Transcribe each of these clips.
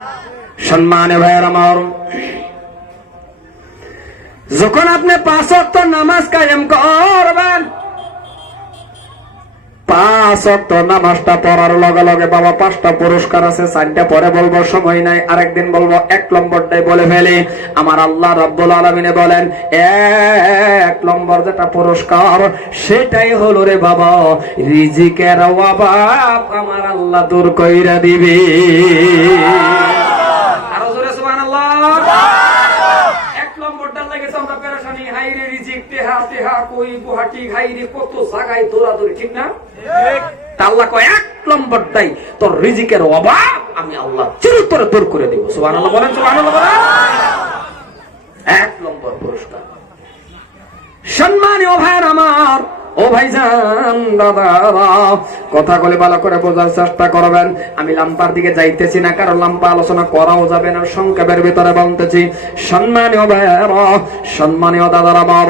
সম্মানীয় ভাইয়ের আমার, যখন আপনি 5 ওয়াক্ত নামাজ কায়েম করবেন, 5 ওয়াক্ত নামাজটা পড়ার লগে লগে বাবা 5টা পুরস্কার আছে। 4টা পরে বলবো, সময় নাই, আরেকদিন বলবো। 1 নম্বরটাই বলে ফেলি। আমার আল্লাহ রাব্বুল আলামিন বলেন, 1 নম্বর যেটা পুরস্কার সেটাই হলো রে বাবা, রিজিকের অভাব আমার আল্লাহ দূর কইরা দিবে। আরো জোরে সুবহানাল্লাহ। 1 নম্বরটা লাগেছে আমরা পেরেশানি, হাইরে রিজিক তেহা তেহা কই গুহাটি হাইরে কত জায়গায় দৌড়াদৌড়ি, ঠিক না? আল্লাহ কয় 1 নম্বরটাই তোর রিজিকের অভাব আমি আল্লাহ চিরতরে দূর করে দেব। সুবহানাল্লাহ বলেন, সুবহানাল্লাহ বলেন। 1 নম্বর পুরস্কার। সম্মানীয় ভাইয়ের আমার, ও ভাইজান দাদারা, কথা বলে ভালো করে বোঝার চেষ্টা করবেন। আমি লাম্পার দিকে যাইতেছি না, কারণ লাম্পা আলোচনা করাও যাবে না, সংক্ষেপের ভিতরে বলতেছি। সম্মানীয় ভাইয়েরা, সম্মানীয় দাদারা আমার,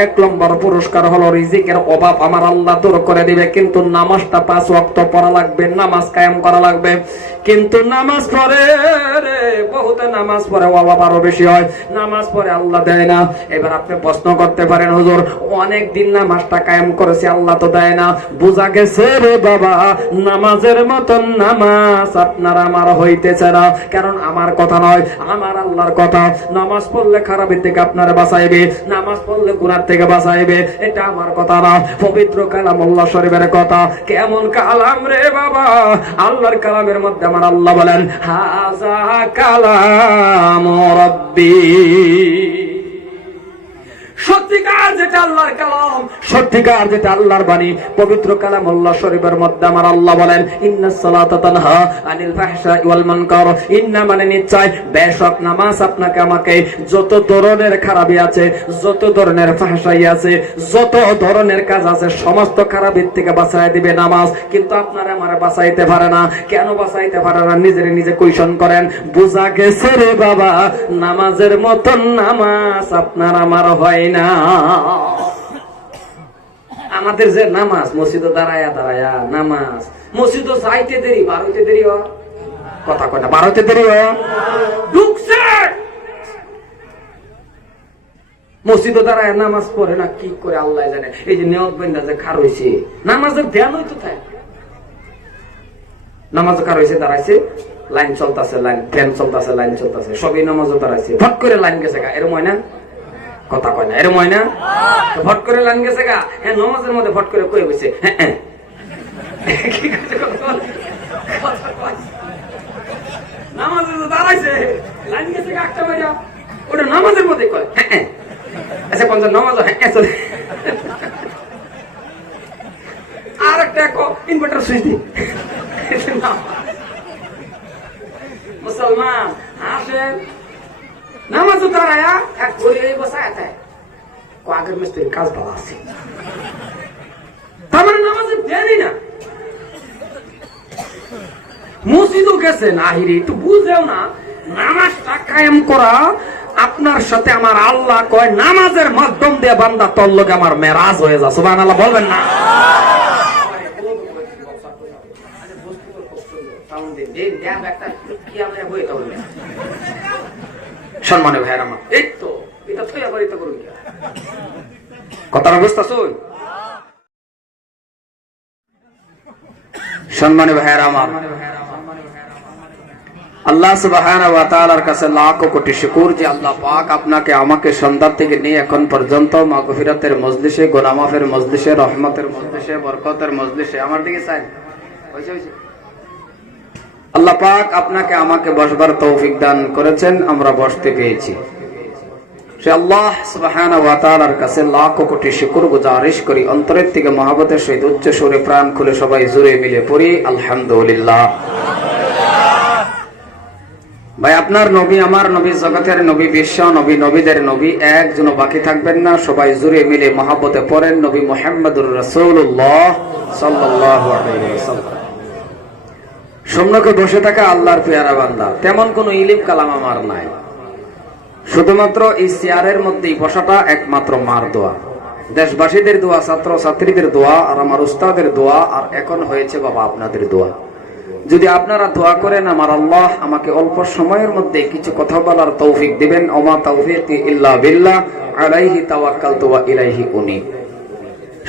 1 নম্বর পুরস্কার হলো রিজিকের অভাব আমার আল্লাহ দূর করে দিবে। কিন্তু নামাজটা 5 ওয়াক্ত পড়া লাগবে, নামাজ কায়েম করা লাগবে। কিন্তু নামাজ পড়ে রে, বহুতে নামাজ পড়ে অভাব আরো বেশি হয়, নামাজ পড়ে আল্লাহ দেয় না। এবার আপনি প্রশ্ন করতে পারেন, হুজুর অনেক দিন নামাজটা কায়েম করেছে আল্লাহ তো দেয় না। বোঝা গেছে রে বাবা, নামাজের মতন নামাজ আপনার আমার হইতেছে না। কারণ আমার কথা নয়, আমার আল্লাহর কথা। নামাজ পড়লে খারাপের থেকে আপনার বাঁচাইবে, নামাজ পড়লে গুনাহ থেকে বাঁচাইবে, এটা আমার কথা না, পবিত্র কালামুল্লাহ শরীফের কথা। কেমন কালাম রে বাবা, আল্লাহর কালামের মধ্যে আমার আল্লাহ বলেন, হাযা কালাম রাব্বি। সত্যিকার যেটা আল্লাহর কালাম, সত্যিকার যেটা আল্লাহর বাণী, পবিত্র কালামুল্লাহ শরীফের মধ্যে আমার আল্লাহ বলেন, ইন্নাস সালাতা তানহা আনিল ফাহশাই ওয়াল মুনকার। ইন্না মানে নিশ্চয়, বেশক নামাজ আপনাকে আমাকে যত ধরনের খারাপি আছে, যত ধরনের ফাহশাই আছে, যত ধরনের কাজ আছে, সমস্ত খারাপির থেকে বাঁচায় দিবে নামাজ। কিন্তু আপনারা আমারে বাঁচাইতে পারে না। কেন বাঁচাইতে পারে না? নিজের নিজে কোয়েশ্চন করেন। বোঝা গেছে রে বাবা, নামাজের মতন নামাজ আপনার আমার হয় না। আমাদের যে নামাজ, মসজিদে দাঁড়ায়া দাঁড়ায়া নামাজ, মসজিদে যাইতে দেরি, বার হইতে দেরি হয়, কথা কয় না, বার হইতে দেরি হয়, ঢুকছে মসজিদে দাঁড়ায় নামাজ পড়ে না, কি করে আল্লাহ জানে। এই যে নিয়ত বন্ধা যে খার হইছে, নামাজের ধ্যান হইতো থাকে, নামাজ খার হইছে, দাঁড়াইছে, লাইন চলতেছে, লাইন ফ্যান চলতেছে, লাইন চলতেছে, সবই নামাজও দাঁড়াইছে, ফট করে লাইন গেছে গা, এরম হয় না? কথা কয় না, এরম হয় না? ফট করে লাইন গেছে গা, হ্যাঁ নামাজের মধ্যে ফট করে কয়ে বসে, হ্যাঁ নামাজে দাঁড়াইছে, লাইন গেছে গা একটা বাজা, ওটা নামাজের মধ্যে কয় হ্যাঁ। আচ্ছা কোন নামাজ হ্যাঁ চলে, আর একটা ইনভার্টার সুইচ দি। মুসলমান আসেন, নামাজ দাঁড়ায়া এক ঘড়ি বসায় থাকে, আগের মিস্ত্রির কাজ ভালো আছে, তার মানে নামাজে দেরি না। মসজিদও গেছেন, আহিরি একটু বুঝেও না, নামাজটা কায়েম করা আপনার সাথে আমার আল্লাহ কয়, নামাজের মাধ্যম দিয়ে বান্দা তোর লোকে আমার মেরাজ হয়ে যা। সুবহানাল্লাহ বলবেন না? সম্মানে ভাইয়ের আমার, এই তো এটা তো আবার এটা করুন, কথাটা বুঝতেছ? সম্মানে ভাইয়ের আমার, আল্লাহ সুবহানাহু ওয়া তাআলার কাছে লাখ কোটি শুকর যে আল্লাহ পাক আপনাকে আমাকে সন্তান থেকে নিয়ে এখন পর্যন্ত মাগফিরাতের মজলিসে, গুনাহ মাফের মজলিসে, রহমতের মজলিসে, বরকতের মজলিসে, আমার দিকে চাই হইছে হইছে, আল্লাহ পাক আপনাকে আমাকে বসবার তৌফিক দান করেছেন, আমরা বসতে পেয়েছি। সে আল্লাহ সুবহানাহু ওয়া তাআলার কাছে লাখ কোটি শুকর গুজারিশ করি, অন্তরের থেকে মহব্বতের সহিত উচ্চ সুরে প্রাণ খুলে সবাই জুড়ে মিলে পড়ি আলহামদুলিল্লাহ। ভাই আপনার নবী, আমার নবী, জগতের নবী, বিশ্ব নবী, নবীদের নবী, একজনও বাকি থাকবেন না, সবাই জুড়ে মিলে মহব্বতে পড়েন নবী মুহাম্মদুর রাসূলুল্লাহ সাল্লাল্লাহু আলাইহি ওয়াসাল্লাম। সম্মুখে বসে থাকা আল্লাহর পেয়ারা বান্দা, তেমন কোনো ইলিম কালাম আমার নাই, শুধুমাত্র এই চেয়ারের মধ্যেই বসাটা একমাত্র মার দোয়া, দেশবাসীদের দোয়া, ছাত্র ছাত্রীদের দোয়া, আর আমার উস্তাদের দোয়া, আর এখন হয়েছে বাবা আপনাদের দোয়া। যদি আপনারা দোয়া করেন আমার আল্লাহ আমাকে অল্প সময়ের মধ্যে কিছু কথা বলার তৌফিক দিবেন। ওমা তাওফিকি ইল্লা বিল্লাহ আলাইহি তাওয়াক্কালতু ওয়া ইলাইহি উনীব।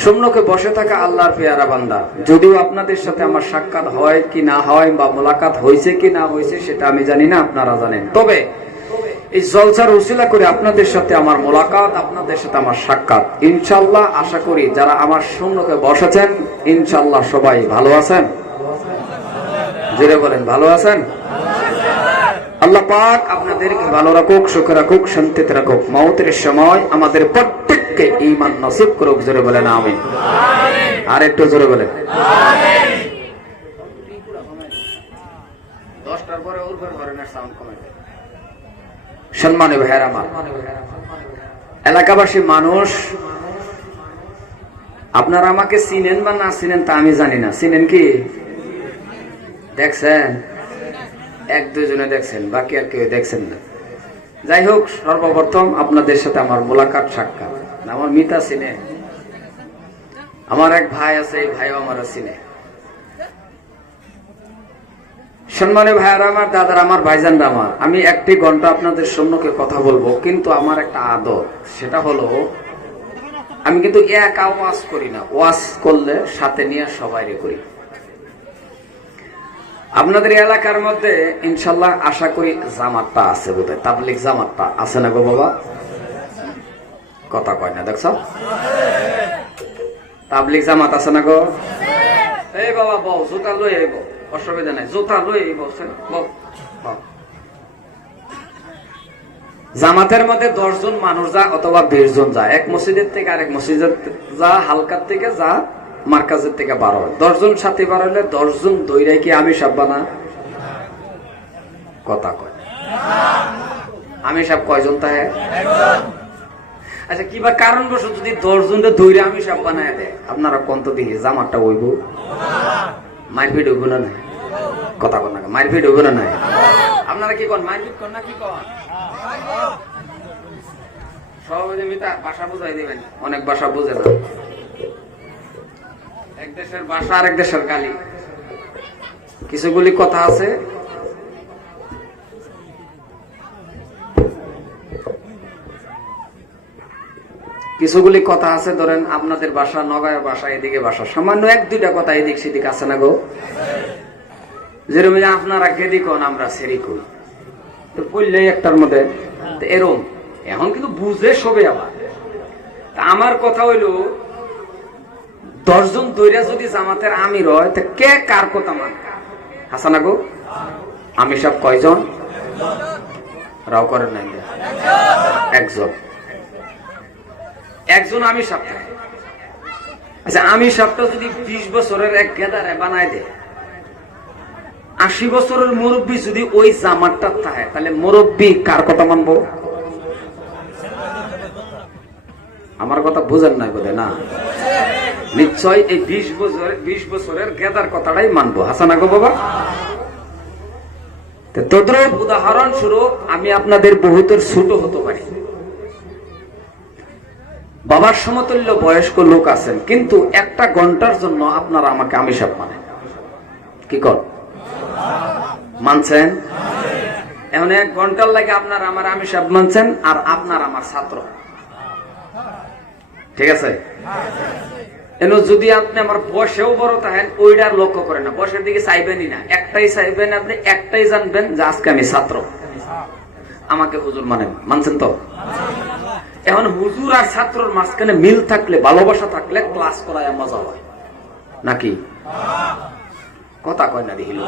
সম্মুখে বসে থাকা আল্লাহর পেয়ারা বান্দা, যদিও আপনাদের সাথে আমার সাক্ষাৎ হয় কি না হয় বা মোলাকাত হয়েছে কি না হয়েছে সেটা আমি জানি না, আপনারা জানেন। তবে এই জলসার উসিলা করে আপনাদের সাথে আমার মোলাকাত, আপনাদের সাথে আমার সাক্ষাৎ, ইনশাআল্লাহ আশা করি যারা আমার সম্মুখে বসেছেন ইনশাআল্লাহ সবাই ভালো আছেন। জোরে বলেন, ভালো আছেন? আল্লাহ পাক আপনাদেরকে ভালো রাখুক, সুখে রাখুক, শান্তিতে রাখুক। মওতের সময় আমাদের প্রত্যেককে ঈমান নসিব করুক। জোরে বলেন আমিন। আর একটু জোরে বলেন আমিন। 10টার পরে ওর ধরনের সাউন্ড কমে যায়। সম্মানীয় ভাইয়েরা আমার, এলাকাবাসী মানুষ, আপনারা আমাকে চিনেন বা না চিনেন তা আমি জানি না। চিনেন কি? দেখছেন? 1-2 জনে দেখছেন, বাকি আর কেউ দেখছেন না। যাই হোক, সর্বপ্রথম আপনাদের সাথে আমার মোলাকাত, সাক্ষাৎ। আমার মিতা চিনে, আমার এক ভাই আছে, এই ভাইও আমার চিনে। সম্মানীয় ভাইয়ারা আমার, দাদারা আমার, ভাইজানরা আমার, আমি 1 ঘন্টা আপনাদের সম্মুখে কথা বলবো, কিন্তু আমার একটা আদত, সেটা হলো আমি কিন্তু একা ওয়াজ করি না। ওয়াজ করলে সাথে নিয়ে সবাইরে করি। আপনাদের এলাকার মধ্যে ইনশাল্লাহ আশা করি জামাতটা আছে, বোধহয় তাবলিগ জামাতটা আছে না গো বাবা? কথা কয় না, দেখছ? তাবলিগ জামাত আছে না গো? এই বাবা বউ, জুতা লই আইব, অসুবিধা নাই, জুতা লই আইব। জামাতের মধ্যে 10 জন মানুষ যা অথবা 20 জন যায়, এক মসজিদের থেকে আরেক মসজিদের যা, হালকার থেকে যা, মার্কাজের থেকে 12 হয়। 10 জন সাথে বার হলে 10 জন দইরাই কি আমি সাব্বা না? কথা কয় আমি সব কয়জন তাহে? আচ্ছা, কিবা কারণবশ যদি 10 জনকে দইরা আমি সব বানায় দেয়, আপনারা কোন তো দেখি জামাতটা হইব? মারপিট হইব না? নাই কথা কন না, মারপিট হইব না? নাই আপনারা কি কন? মারপিট কন না কি কন? সবাই মিতা ভাষা বুঝাই দিবেন, অনেক ভাষা বুঝে না। এক দেশের ভাষা আর এক দেশের গালি। কিছুগুলি কথা আছে ধরেন আপনাদের ভাষা, নগাঁয় ভাষা, এদিকে ভাষা, সামান্য 1-2টা কথা এদিক সেদিক আছে না গো? যেরকম আপনারা কেদি কন, আমরা সেরি কই, তো পড়লেই একটার মধ্যে এরম। এখন কিন্তু বুঝে সবে। আবার আমার কথা হইলো, 10 জন দইরা যদি জামাতের আমির হয়, তা কে কার কথা মানে? হাসানা গো, আমি সব কয়জন? রাও করেন নাই, একজন আমি সব। আচ্ছা, আমি সবটা যদি 20 বছরের এক গেদারে বানায় দেয়, 80 বছরের মুরব্বী যদি ওই জামাতটা থাকে, তাহলে মুরব্বী কার কথা মানবো? আমার কথা বুঝেন নাই বোধ না? নিশ্চয় এই 20 বছরের গেদার কথাটাই মানবো। হাসানা গো বাবা। তদ্রুপ উদাহরণ স্বরূপ আমি আপনাদের বহুতের ছোট হতে পারি, বাবার সমতুল্য বয়স্ক লোক আছেন, কিন্তু 1 ঘন্টার জন্য আপনারা আমাকে আমি সব মানেন। কি কর মানছেন? এখন 1 ঘন্টার লাগে আপনারা আমার আমি সব মানছেন, আর আপনার আমার ছাত্র। ঠিক আছে? যদি আপনি আমার বসেও বড় থাকেন, ওইটার লক্ষ্য করেন না, বসের দিকে চাইবেনই না, একটাই চাইবেন, আপনি একটাই জানবেন যে আজকে আমি ছাত্র, আমাকে হুজুর মানেন। মানছেন তো? এখন হুজুর আর ছাত্রর মাঝখানে মিল থাকলে, ভালোবাসা থাকলে ক্লাস করায় মজা হয় নাকি? কথা কয় না দিল।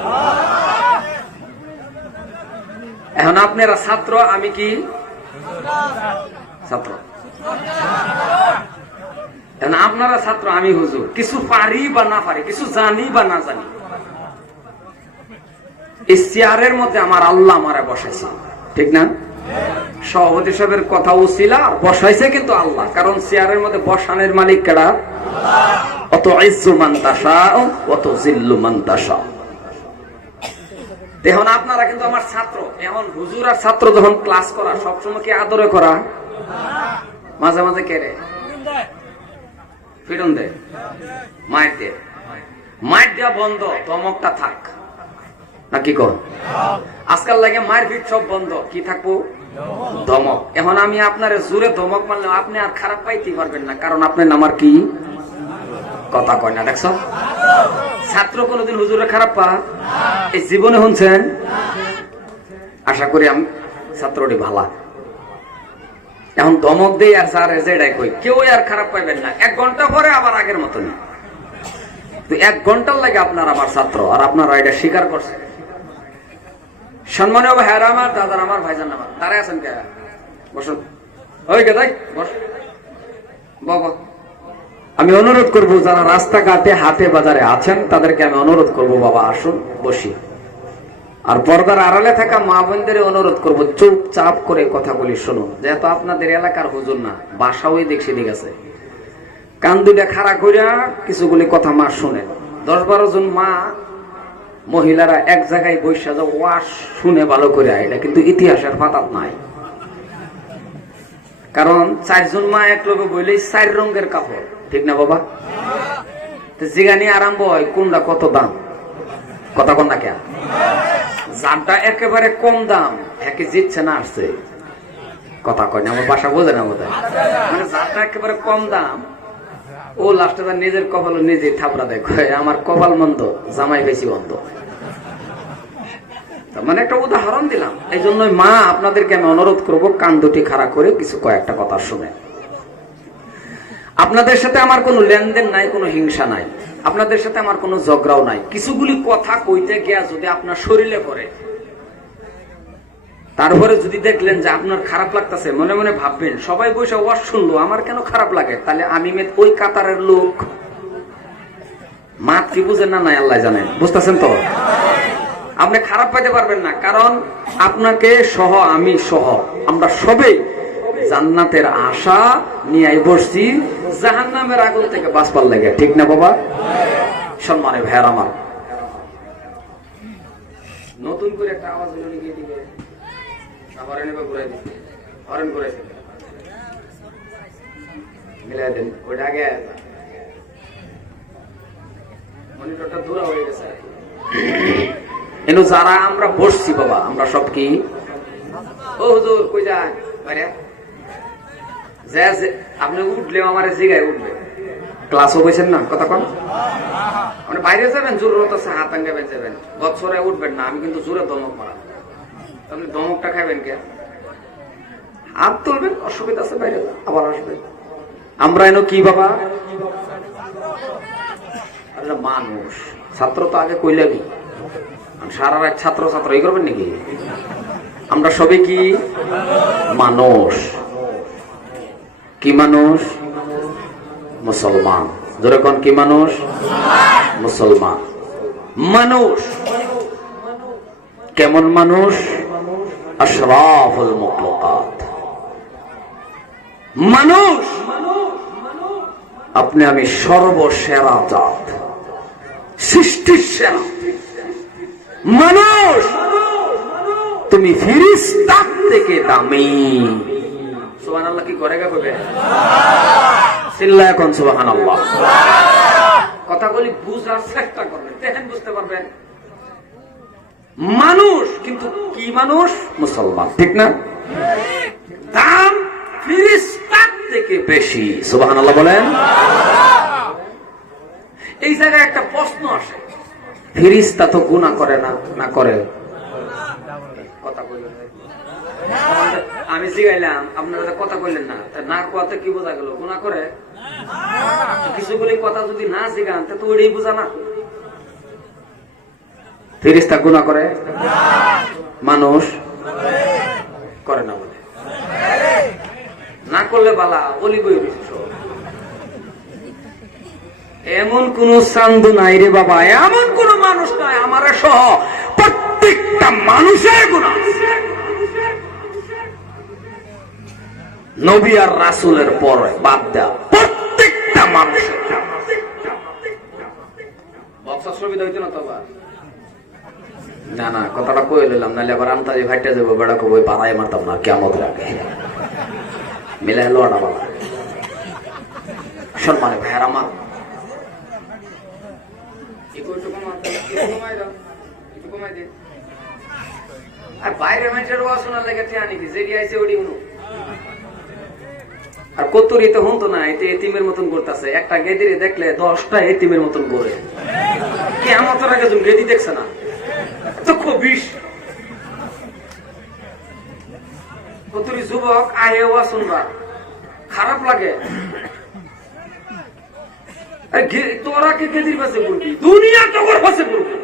এখন আপনারা ছাত্র, আমি কি ছাত্র? আপনারা ছাত্র, আমি হুজুর। কিছু পারি বা না পারি, কিছু জানি বা না জানি, এই চেয়ারের মধ্যে আমার আল্লাহ আমারে বসাইছে, ঠিক না? সভাপতি সাহেবের কথা উছিলা, বসাইছে কিন্তু আল্লাহ, কারণ চেয়ারের মধ্যে বসানোর মালিক কেডা? অত ইজ্জু মান তাশা অত জিল্লু মান তাশা। এখন আপনারা কিন্তু আমার ছাত্র। এখন হুজুর আর ছাত্র যখন ক্লাস করা, সবসময় কি আদরে করা? মাঝে মাঝে কেড়ে ফিরন দেয়, মায়ের দেয়া বন্ধ, ধমকটা থাক। নাকি কোন? আজকাল লাগে মারপিট সব বন্ধ, কি থাকবো? ধমক। এখন আমি আপনার জোরে ধমক মারলে আপনি আর খারাপ পাইতে পারবেন না, কারণ আপনার নামার কি কথা কয় না। দেখছ, ছাত্র কোনদিন হুজুরে খারাপ পা এই জীবনে শুনছেন? আশা করি আমি ছাত্রটি ভালা। এখন ধমক দেই আর স্যার যেটাই কই, কেউ আর খারাপ পাইবেন না। 1 ঘন্টা পরে আবার আগের মতনই। 1 ঘন্টার লাগে আপনার আমার ছাত্র, আর আপনারা এটা স্বীকার করছে। সম্মানীয় ভাইয়ারা আমার, দাদার আমার, ভাইজান আমার, দাঁড়ায় আছেন কে? বসুন। ওই কে, বস বাবা। আমি অনুরোধ করবো যারা রাস্তাঘাটে হাটে বাজারে আছেন তাদেরকে আমি অনুরোধ করব, বাবা আসুন বসি। আর পর্দার আড়ালে থাকা মা বোনদের অনুরোধ করবো চুপচাপ করে কথাগুলি শুনুন। যেহেতু আপনাদের এলাকার হুজুর না, বাসা ওই দিক সেদিক আছে, কান দুইটা খাড়া করিয়া কিছুগুলি কথা মা শুনেন। 10-12 জন মা মহিলারা এক জায়গায় বসে যাও ওয়াশ শুনে ভালো করে, এটা কিন্তু ইতিহাসের পাতাত নাই। কারণ 4 জন মা এক লোকে বললেই 4 রঙের কাপড়, ঠিক না বাবা? জিগানি আরম্ভ হয় কোনটা কত দাম, কথা কোন না কে? যারটা একেবারে কম দাম একে জিতছে না আসছে, কথা কয় না, আমার বাসা বোঝে না বোধ হয়। মানে যারটা একেবারে কম দাম ও লাস্টে তার নিজের কপাল নিজে থাপড়া দেয়, আমার কপাল মন্দ, জামাই বেশি বন্ধ। মানে একটা উদাহরণ দিলাম। এই জন্যই মা আপনাদেরকে আমি অনুরোধ করবো কান দুটি খাড়া করে কিছু কয়েকটা কথা শুনে। আপনাদের সাথে আমার কোনো লেনদেন নাই, কোনো হিংসা নাই, আপনাদের সাথে আমার কোনো ঝগড়াও নাই। কিছুগুলি কথা কইতে গিয়া যদি আপনার শরীরে পড়ে, তারপরে যদি দেখলেন যে আপনার খারাপ লাগতেছে, মনে মনে ভাববেন সবাই বসে ওয়াজ শুনলো, আমার কেন খারাপ লাগে? তাহলে আমি ওই কাতারের লোক। মাত কি বুঝেন না? নাই আল্লাহ জানেন, বুঝতেছেন তো? আপনি খারাপ পাইতে পারবেন না, কারণ আপনাকে সহ আমি সহ আমরা সবে জান্নাতের আশা নিয়ে বসছি জাহান্নামের আগুন থেকে বাঁচবার লাগে, ঠিক না বাবা? সম্মানের ভাইয়ার আমার, নতুন করে একটা আওয়াজ গিয়ে দিবে, হরেন ঘুরাই দিচ্ছে, হরেন ঘুরাইছে মিলাই দেন, ওইটা আগে মনিটরটা দূরা হয়ে গেছে। যারা আমরা বসছি বাবা, আমরা সব কি ও হুজুর কই যান বাইরে, আপনি উঠলে আমার জায়গায় উঠবে, ক্লাসও বসেন না, কথা কন। আপনি বাইরে যাবেন, জরুরত আছে হাত আঙ্গাবে যাবেন, বছরে উঠবেন না। আমি কিন্তু জোরে দমক মারা, আপনি দমকটা খাবেন কে? হাত তুলবেন, অসুবিধা আছে, বাইরে আবার আসবেন। আমরা এনো কি বাবা? মানুষ। ছাত্র তো আগে কইলে কি সারা রাত ছাত্র ছাত্র এই করবেন নাকি? আমরা সবাই কি মানুষ? কি মানুষ? মুসলমান। জোরে কোন কি মানুষ? মুসলমান মানুষ। কেমন মানুষ? আশরাফুল মাখলুকাত মানুষ। আপনি আমি সর্বসেরা জাত, সৃষ্টির সেরা মানুষ। তুমি ফেরেশতার থেকে দামি। সুবহানাল্লাহ কি করে কইবে? চিল্লায় এখন সুবহানাল্লাহ। কথাগুলি বুঝার চেষ্টা করবেন, দেখেন বুঝতে পারবেন। মানুষ, কিন্তু কি মানুষ? মুসলমান, ঠিক না? দাম ফেরেশতার থেকে বেশি। সুবহানাল্লাহ বলেন। এই জায়গায় একটা প্রশ্ন আসে, ফেরেশতা তো গুনাহ করে না? না করে। কথা কইলেন, আমি জিগাইলাম আপনারা কথা কইলেন না, না কথা কি বোঝা গেল? গুনাহ করে। কিছুগুলি কথা যদি না জিগান তো ওইটাই বোঝা না। ফেরেশতা গুনাহ করে? মানুষ করে না বলে না করলে বালা বলি বই। এমন কোন চান্দু নাই রে বাবা, এমন কোন মানুষ নাই আমার সহ প্রত্যেকটা মানুষের গুনাহ। নবী আর রাসূলের পরে বাদ দেয়া প্রত্যেকটা মানুষের। বক্সা সুবিধা হইতো না তো বা না না, কথাটা কই লইলাম, নাহলে আবার আমতাজি ভাইটা যাবো, বেড়া কই পাড়ায় মারতাম না কিয়ামত রাখে মিলে লোড়া বাবা। সম্মানে ভাইয়ার আমার, একটু কমাই দাও, একটু কমাই দে। আর বাইরে মানুষের ওয়াজ শোনার লেগে টিয়ানি কি যেটি আইছে ওটি শুনো। আর কতরি তো হুনতো না, এতে এতিমের মতন করতেছে। একটা গেদিরে দেখলে 10টা এতিমের মতন করে। কিয়ামতের আগে যখন গেদি দেখছে না তো খবিস কতরি যুবক আয়ে ওয়াজ শুনবা খারাপ লাগে। তোরা কে গেদির পাশে করবি, দুনিয়া তোর পাশে করবি,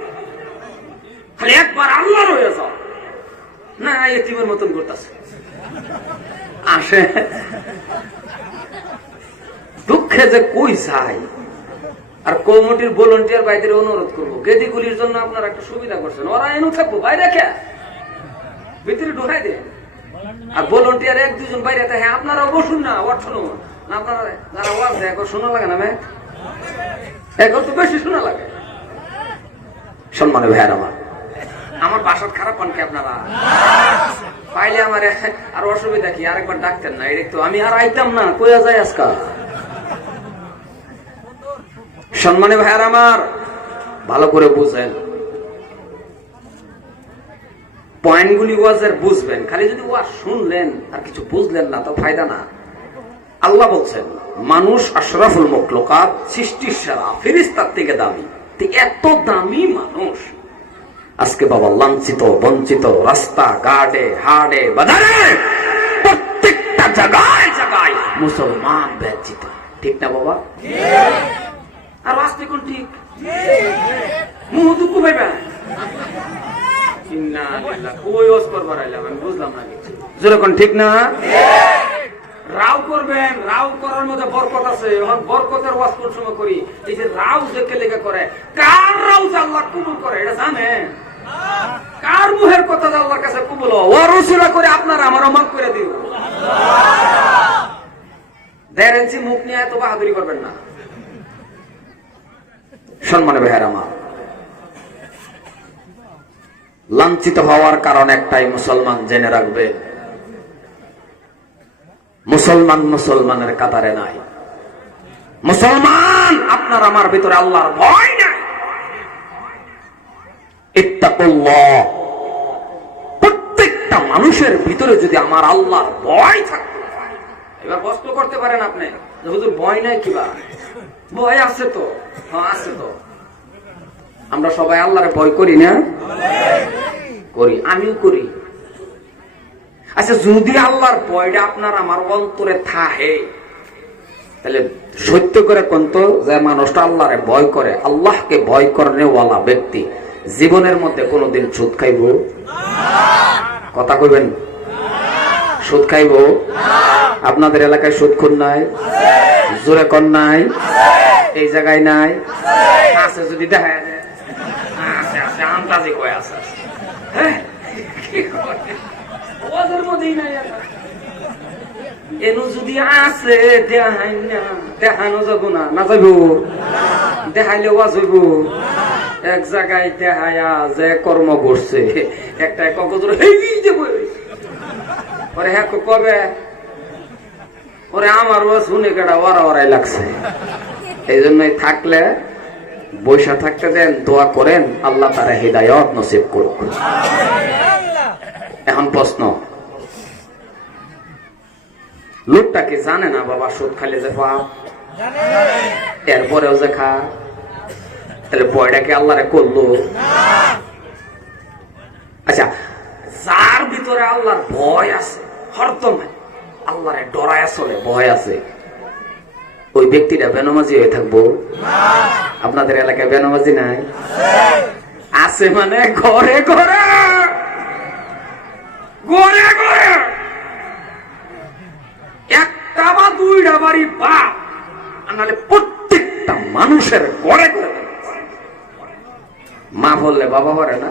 খালি একবার আল্লাহর হয়ে যাও না, এতিমের মতন করতেছে। আসে দুঃখে যে কই যায়। আর কমিটির ভলান্টিয়ার ভাইদের অনুরোধ করবো, গেদিগুলির জন্য আপনারা একটা সুবিধা করছেন, ওরা এনু থাকবো বাইরে খেয়া ভিতরে ঢুকাই দেন। আর ভলান্টিয়ার 1-2 জন বাইরে থাকে, আপনারাও বসুন না, ওয়াট শুনুন না। আপনারা যারা ওয়াজ দেয় একবার শোনা লাগে না, একবার তো বেশি শোনা লাগে। সম্মানে ভাইয়ার আমার বাসার খারাপ পান কি আপনারা? পাইলে আমার আর অসুবিধা কি, আরেকবার ডাকতেন না, এটা তো আমি আর আইতাম না, কইয়া যায় আজকাল। সম্মানে ভাইয়ার আমার ভালো করে বুঝেন, পয়েন্টগুলি ওয়াজের বুঝবেন। খালি যদি ওয়াজ শুনলেন আর কিছু বুঝলেন না তো ফায়দা না। আল্লাহ বলছেন মানুষ আশরাফুল মখলুকাত, সৃষ্টির সেরা, ফেরেশতার থেকে দামি। এত দামি মানুষ আজকে বাবা লাঞ্ছিত, বঞ্চিত, রাস্তা ঘাটে হাড়ে বাজারে প্রত্যেকটা জায়গায় জায়গায় মুসলমান ব্যথিত। ঠিক না বাবা? আর আসতে কোন ঠিক মুহ দুঃখু ভাইবা বুঝলাম না যেরকম ঠিক না। রাও করবেন, রাও করার মধ্যে বরকত আছে। এখন বরকতের ওয়াজ কোন সময় করি, এই যে রাও দেখে লেগে করে, কার রাও আল্লাহ কবুল করে এটা জানেন? কার মুহের কথা আল্লাহর কাছে কবুল ওয়ারসুলা করে আপনারা আমারও মাফ করে দিও। 1.5 ইঞ্চি মুখ নিয়ে এত বাহাদুরি করবেন না। সম্মানে ভাইয়ের আমার, লাঞ্ছিত হওয়ার কারণ একটাই, মুসলমান জেনে রাখবে, মুসলমান মুসলমানের কাতারে নাই। মুসলমান আপনার আমার ভিতরে আল্লাহর ভয় নাই। ইত্তাকুল্লাহ, প্রত্যেকটা মানুষের ভিতরে যদি আমার আল্লাহর ভয় থাকে। এবার প্রশ্ন করতে পারেন আপনি, হুজুর ভয় নাই কিবা? ভয় আছে তো, হ্যাঁ আছে তো। আমরা সবাই আল্লাহরে ভয় করি না? করি, আমিও করি। আচ্ছা, যদি আল্লাহর ভয়টা আপনার আমার অন্তরে থাকে, তাহলে সত্য করে কোন তো যে মানুষটা আল্লাহরে ভয় করে, আল্লাহকে ভয় করেওয়ালা ব্যক্তি জীবনের মধ্যে কোনোদিন সুদ খাইব? কথা কইবেন, সুদ খাইব? আপনাদের এলাকায় সুদখোর নাই? জোরে কর নাই? এই জায়গায় নাই? আছে যদি দেখা যায়, আছে আছে আন্দাজে কয় আছে। হ্যাঁ কি করে ওদের মধ্যেই নাই। এনু যদি আছে দেখাই না, দেখানো যাব না, না যাইব, দেখাইলে ওয়াজ হইব। এক জায়গায় দেখায়া যে কর্ম করছে, একটা কগজর পরে হ্যাঁ কবে পরে আমার ওয়াজ শুনে কেটা ওরা ওরাই লাগছে। এই জন্যই থাকলে বৈশা থাকতে দেন, দোয়া করেন আল্লাহ তারা হিদায়াত নসিব করুক। এখন প্রশ্ন, লোকটা কি জানে না বাবা সুদ খাইলে যে পাপ, এরপরেও যে খা, তাহলে ভয়টা কি আল্লাহরে করলো? আচ্ছা, যার ভিতরে আল্লাহর ভয় আছে, হরদম আল্লাহরে ডরায় চলে, ভয় আছে, ওই ব্যক্তিটা বেনামাজি হয়ে থাকবো? আপনাদের এলাকায় বেনামাজি নাই? আছে মানে ঘরে ঘরে ঘরে ঘরে একটা বা 2টা বাড়ি বাপ, নাহলে প্রত্যেকটা মানুষের ঘরে ঘরে। মা বললে বাবা ভরে না,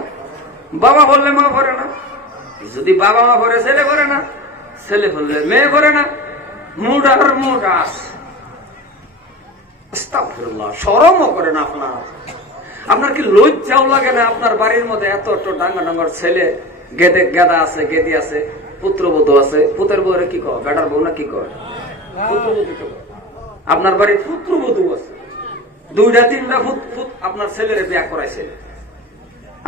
বাবা বললে মা ভরে না। যদি বাবা মা ভরে ছেলে ভরে না, ছেলে বললে মেয়ে ভরে না। মুডার মুডাস শরমও করে না আপনার? আপনার কি লজ্জাও লাগে না? আপনার বাড়ির মধ্যে এত ডাঙ্গা ডাঙ্গার ছেলে, গেদা আছে, গেদি আছে, পুত্রবধূ আছে। পুতের বউরে কি কয়? বেটার বউ না কি কয়? পুত্রবধূ। আপনার বাড়ির পুত্রবধূ আছে, 2টা 3টা আপনার ছেলের বিয়া করাইছে।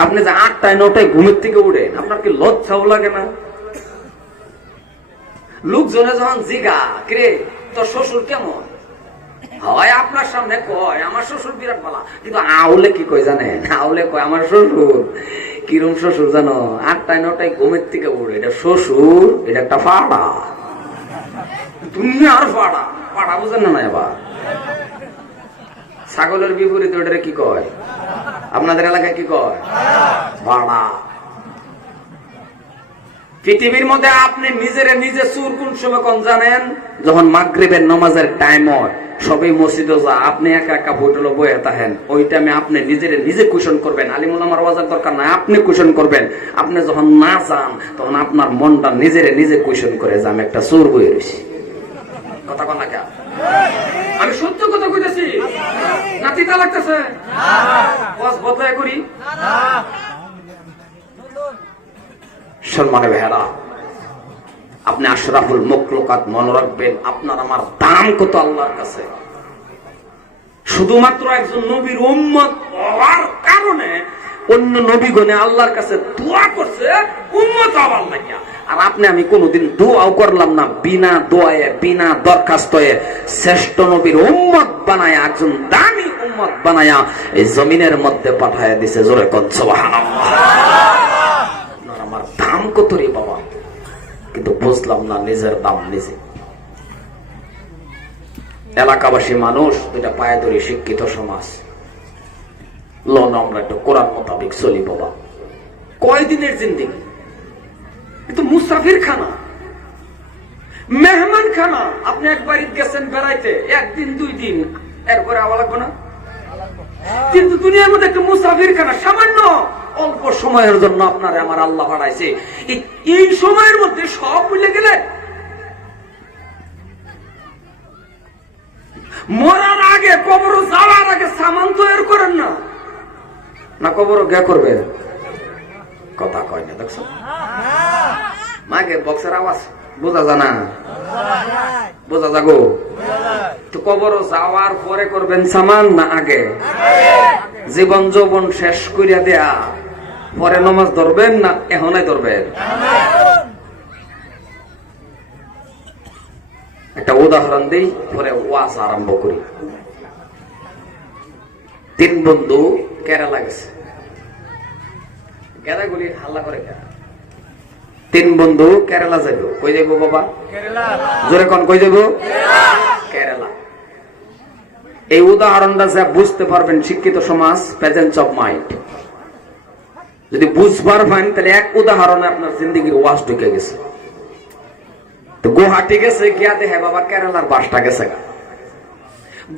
আপনি যে 8টায় 9টায় ঘুমের থেকে উঠেন, আপনার কি লজ্জাও লাগে না? লোকজনে যখন জিগা কে তোর শ্বশুর কেমন হয়, আপনার সামনে কয় আমার শ্বশুর বিরাট ভালো, কিন্তু আউলে কি কয় জানেন? আউলে কয় আমার শ্বশুর কিরম শ্বশুর জানো, 8টায় 9টায় ঘুমের থেকে উঠে, এটা শ্বশুর, এটা একটা ফাড়া, দুনিয়ার ফাড়া। ফাড়া বুঝেন না? এবার ছাগলের বিপরীত ওটা কি কয়? আপনাদের এলাকায় কি কয়? ফাড়া। পৃথিবীর মধ্যে আপনি নিজেরে নিজে চুর কোন সময় কোন জানেন? যখন মাগরিবের নামাজের টাইম হয়, সবাই মসজিদে যা, আপনি একা একা হোটেলে বয়ে থাকেন, ওই টাইমে আপনি নিজেরে নিজে কুশন করবেন। আলিমুল আমার ওয়াজের দরকার নাই, আপনি কুশন করবেন। আপনি যখন না যান, তখন আপনার মনটা নিজেরে নিজে কুশন করে যে আমি একটা চোর বয়ে রয়েছি। কথা কন না কে? আমি সত্য কথা কইতেছি না? তিতা লাগতেছে? ওয়াজ বদলাই করি? সম্মানে ভাইরা, আপনি আশরাফুল মখলুকাত মনে রাখবেন, আপনার আমার দাম কত আল্লাহর কাছে। শুধুমাত্র একজন নবীর উম্মত হওয়ার কারণে অন্য নবীগণে আল্লাহর কাছে দোয়া করছে উম্মত হওয়ার লাগিয়া। আর আপনি আমি কোনোদিন দোয়াও করলাম না, বিনা দোয়ায়ে বিনা দরখাস্তয়ে শ্রেষ্ঠ নবীর উম্মত বানায়া, একজন দামি উম্মত বানায়া এই জমিনের মধ্যে পাঠায়া দিছে। জোরে কোন সুবহানাল্লাহ। আমার দাম কত রে বাবা, কিন্তু বুঝলাম না নিজের দাম নিজে। এলাকাবাসী মানুষ দুইটা পায়ে ধরে শিক্ষিত সমাজ, লন আমরা একটু কোরআন মোতাবেক চলি বাবা। কয়দিনের জিন্দেগি? কিন্তু মুসাফির খানা, মেহমান খানা। আপনি একবার গেছেন বেড়াইতে, একদিন 2 দিন, এরপরে আওয়া লাগবে না? কিন্তু দুনিয়ার মধ্যে একটা মুসাফির খানা, সামান্য অল্প সময়ের জন্য আপনার আমার আল্লাহ বাড়াইছে। এই সময়ের মধ্যে সব ভুলে গেলে মরার আগে, কবর যাওয়ার আগে সামান তৈরি করেন না, না কবর গে করবে? কথা কয় না, দেখছো মাগে বক্সের আওয়াজ বোঝা জানা, বোঝা যাগো তো। কবর যাওয়ার পরে করবেন সামান না আগে? জীবন যৌবন শেষ করিয়া দেয়া পরে নামাজ ধরবেন না এখনই ধরবেন? একটা উদাহরণ দিই, পরে ওয়াজ আরম্ভ করি। 3 বন্ধু কেরালা গেছে। গেদাগুলি হাল্লা করে কেন? 3 বন্ধু কেরালা যাইব। কই যাইব বাবা? জোরে কোন কই যাইব? কেরালা। এই উদাহরণটা যা বুঝতে পারবেন শিক্ষিত সমাজ, প্রেজেন্স অফ মাইন্ড যদি বুঝবার পান, তাহলে এক উদাহরণে আপনার জিন্দগির ওয়াজ ঢুকে গেছে। তো গুয়াহাটি গেছে, গিয়া দেখে বাবা কেরালার বাসটা গেছে,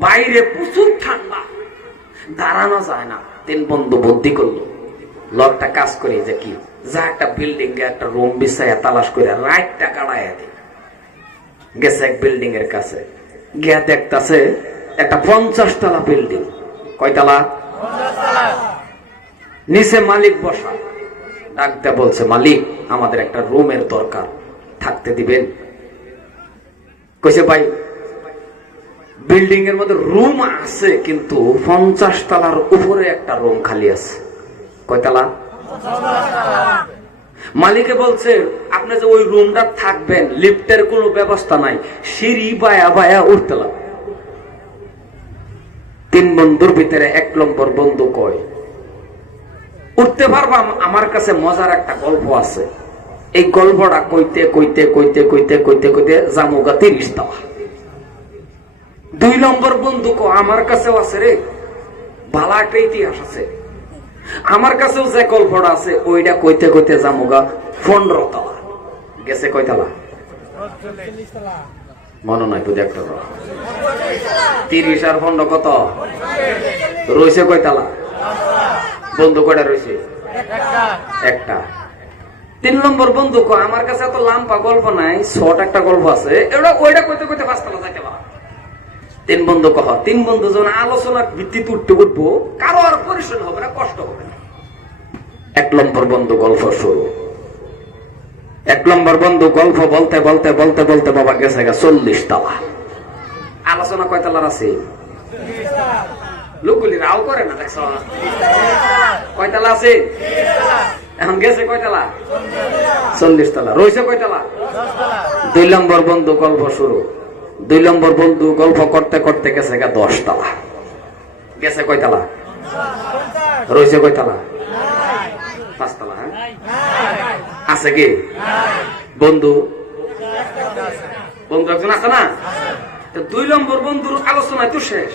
বাইরে প্রচুর ঠান্ডা, দাঁড়ানো যায় না। 3 বন্ধু বুদ্ধি করলো, লকটা কাজ করি যে কি, যা একটা বিল্ডিং এ একটা রুম বিছাইয়া তালাশ করে রাইটটা কাটাইয়া দি। গেছে এক বিল্ডিং এর কাছে, গিয়া দেখতাছে একটা 50 তলা বিল্ডিং। কয়তলা? 50 তলা। নিচে মালিক বসা, ডাকতে বলছে, মালিক আমাদের একটা রুমের দরকার, থাকতে দিবেন? কইছে ভাই বিল্ডিং এর মধ্যে রুম আছে, কিন্তু 50 তলার উপরে একটা রুম খালি আছে। কয়তলা? 50 তলা। মালিকে বলছে, আপনি যে ওই রুমটা থাকবেন, লিফটের কোনো ব্যবস্থা নাই, সিঁড়ি বায়া বায়া উঠতে লাগবে। 3 বন্ধুর ভিতরে 1 নম্বর বন্ধু কয়, উঠতে পারবা? আমার কাছে মজার একটা গল্প আছে, এই গল্পটা কইতে কইতে কইতে কইতে কইতে কইতে জামুগা 30 তলা। 2 নম্বর বন্ধু কয়, আমার কাছেও আছে রে, ভালো একটা ইতিহাস আছে, আমার কাছেও যে গল্পটা আছে ওইটা কইতে কইতে জামুগা 15 তলা। গেছে কয়তলা? মনে নাই তো, দেখতে 30 আর 15 কত? রয়েছে কয়তলা? বন্ধু কয়টা রয়েছে? একটা। 3 নম্বর বন্ধু কয়, আমার কাছে এত লাম্পা গল্প নাই, শর্ট একটা গল্প আছে, ওইটা কইতে কইতে 5 তলা যাইতে পারা। 3 বন্ধু কহ, 3 বন্ধু যখন আলোচনার ভিত্তিতে উঠতে উঠবো, কারো আর পরিশ্রম হবে না, কষ্ট হবে না। 1 নম্বর বন্ধু গল্প শুরু। 1 নম্বর বন্ধু গল্প বলতে বলতে বলতে বলতে বাবা গেছে 40 তলা। আলোচনা কয় তলার আছে? লোকগুলি রাও করে না, দেখছ কয়তালা আছে এখন? গেছে কয়তালা? 40 তলা। রয়েছে কয়তালা? 2 নম্বর বন্ধু গল্প শুরু। 2 নম্বর বন্ধু গল্প করতে করতে গেছে 10 তলা। গেছে কয়তালা? রয়েছে কয়তালা? 5 তলা। হ্যাঁ আছে কি বন্ধু? বন্ধু একজন আছে না? 2 নম্বর বন্ধুর আলোচনায় তো শেষ।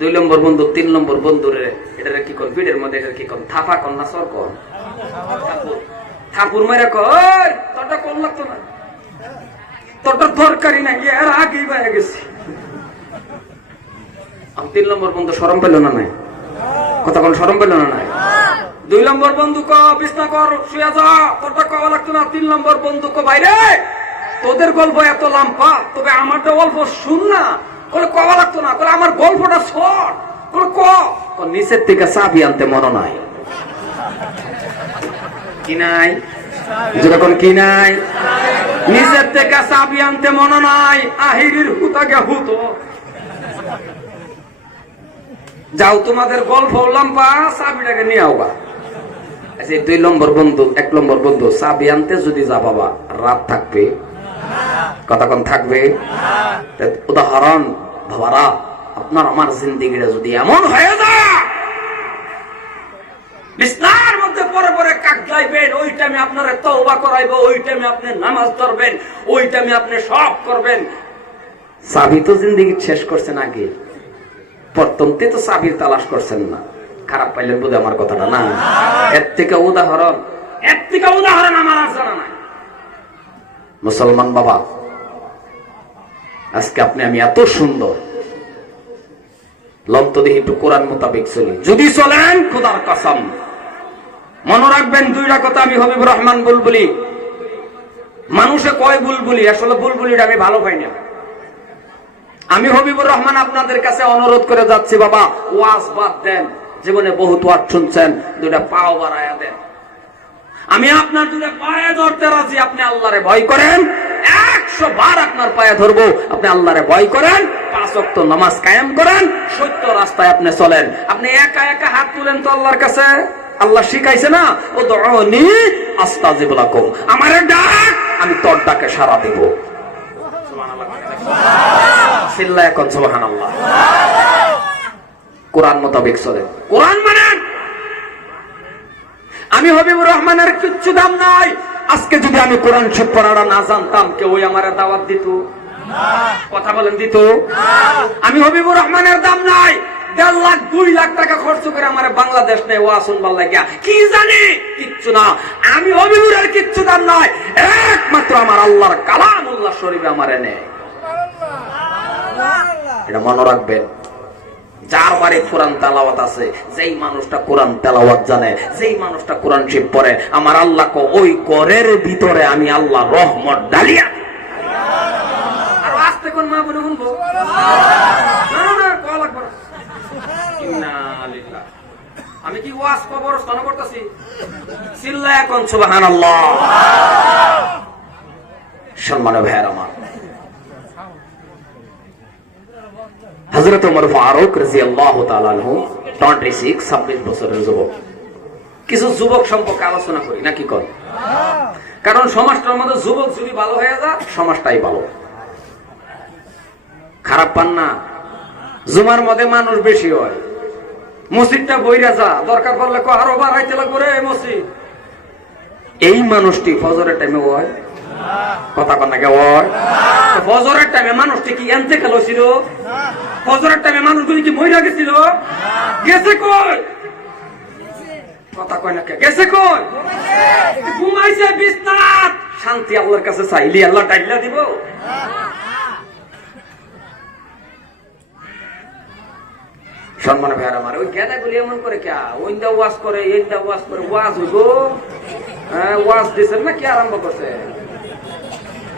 2 নম্বর বন্ধু 3 নম্বর বন্ধুরে এটা কি কোন ভিড়ের মধ্যে এটা কি কোন থাপা কোন না সর কোন ঠাকুর মেরে কই তোরটা কোন লাগতো না, তোরটা দরকারি না, এর আগেই বাইরে গেছি। 3 নম্বর বন্ধু শরম পেল না? নাই কথা কোন শরম পেল না? নাই। 2 নম্বর বন্ধু ক বিছনা কর শুয়ে যা, তোরটা কওয়া লাগতো না। 3 নম্বর বন্ধু ক বাইরে তোদের গল্প এত লম্বা, তবে আমারটা গল্প শুন না। বলে কওয়া লাগতো না, বলে আমার গল্পটা শর্ট। বলে ক নিচের থেকে চাবি আনতে মনে নাই কি নাই? যখন কি নাই নিচের থেকে চাবি আনতে মনে নাই। আহিরির হুতাকে হুতো যাও, তোমাদের গল্প লম্বা, চাবিটাকে নিয়ে আওগা। 2 নম্বর বন্ধু 1 নম্বর বন্ধু চাবি আনতে যদি যা বাবা রাত থাকবে, কতক্ষণ থাকবে? উদাহরণ বাবারা, আপনার আমার জিন্দিগিটা যদি এমন হয়ে যায় বিছনার মধ্যে পরে পরে কাকলাইবেন, ওই টাইমে আপনার তওবা করাইবো, ওই টাইমে আপনি নামাজ ধরবেন, ওই টাইমে আপনি সব করবেন। চাবি তো জিন্দিগি শেষ করছেন আগে, প্রথমতে তো চাবির তালাশ করছেন না। খারাপ পাইলেন বুঝে আমার কথাটা না। এর থেকে উদাহরণ আমার আর জানা নাই। মুসলমান বাবা, আজকে আপনি আমি এত সুন্দর লন্ত দেখি একটু কোরআন মোতাবেক চলি। যদি চলেন খোদার কসম মনে রাখবেন 2টা কথা। আমি হবিবুর রহমান বুলবুলি, মানুষে কয় বুলবুলি, আসলে বুলবুলিটা আমি ভালো পাই না। আমি হবিবুর রহমান আপনাদের কাছে অনুরোধ করে যাচ্ছি, বাবা ওয়াজ বাদ দেন, জীবনে বহুত ওয়াজ শুনছেন, 2টা পাও বাড়ায়া দেন। আমি আপনার 2টা পায়ে ধরতে রাজি। আপনি আল্লাহরে ভয় করেন, 100 বার আপনার পায়ে ধরবো। আপনি আল্লাহরে ভয় করেন, 5 ওয়াক্ত নামাজ কায়েম করেন, সত্য রাস্তায় আপনি চলেন। আপনি একা একা হাত তুলেন তো আল্লাহর কাছে। আল্লাহ শিখাইছে না, উদউনি আস্তাজিব লাকুম, আমারে ডাক আমি তোর ডাকে সাড়া দেব। সুবহানাল্লাহ, চিল্লায় কোন সুবহানাল্লাহ। কোরআন মোতাবেক চলেন, কোরআন মানেন। আমি হবিবুর রহমানের কিচ্ছু দাম নাই। আজকে যদি আমি কোরআন শরীফ পড়াটা না জানতাম, কেউ আমার দাওয়াত দিত? কথা বলেন দিত? আমি হবিবুর রহমানের দাম নাই। 1.5 লাখ 2 লাখ টাকা খরচ করে আমার বাংলাদেশ নেই ওয়া শুনবার লাগিয়া, কি জানি কিচ্ছু না। আমি হবিবুরের কিচ্ছু দাম নাই, একমাত্র আমার আল্লাহর কালামুল্লাহ শরীফে আমারে নেই। এটা মনে রাখবেন। যার বাড়ি কোরআন তেলাওয়াত আছে, যেই মানুষটা কোরআন তেলাওয়াত জানে, যেই মানুষটা কোরআন শরীফ পড়ে, আমার আল্লাহ ওই ঘরের ভিতরে আমি আল্লাহ রহমত ডালিয়া। আর আস্তে কোন মা বলে শুনবো আমি কি ওয়াজ কবরস্থানে করতেছি? চিল্লায় এখন সুবহানাল্লাহ। সম্মানিত ভাইয়ের আমার, হযরত ওমর ফারুক রাদিয়াল্লাহু তাআলা আনহু 26 বছরের যুবক। কিছু যুবক সম্পর্কে আলোচনা করি নাকি কর, কারণ সমাজটার মধ্যে যুবক যদি ভালো হয়ে যায় সমাজটাই ভালো। খারাপ পান না? জুমার মধ্যে মানুষ বেশি হয়, মসজিদটা বইরা যা, দরকার পড়লে আরো বাড়াইতে লাগবে রে মসজিদ। এই মানুষটি ফজরের টাইমে হয়, কথা কন নাকি হয়? ফজরের টাইমে মানুষটি কি এনতে খেলো ছিল? ফজরের টাইমে মানুষগুলি কি মইরা গেছিল? গেছে কই? কথা কয় না কে? গেছে কই? ঘুমাইছে বিছনাত। শান্তি আল্লাহর কাছে চাইলি আল্লাহ ডাইলা দিব? সম্মানে ভাইয়ার আমার, ওই গেদাগুলি এমন করে কে ওইন্দা ওয়াজ করে, এইন্দা ওয়াজ করে, ওয়াজ হইব? হ্যাঁ, ওয়াজ দিছেন না কি আরম্ভ করছে?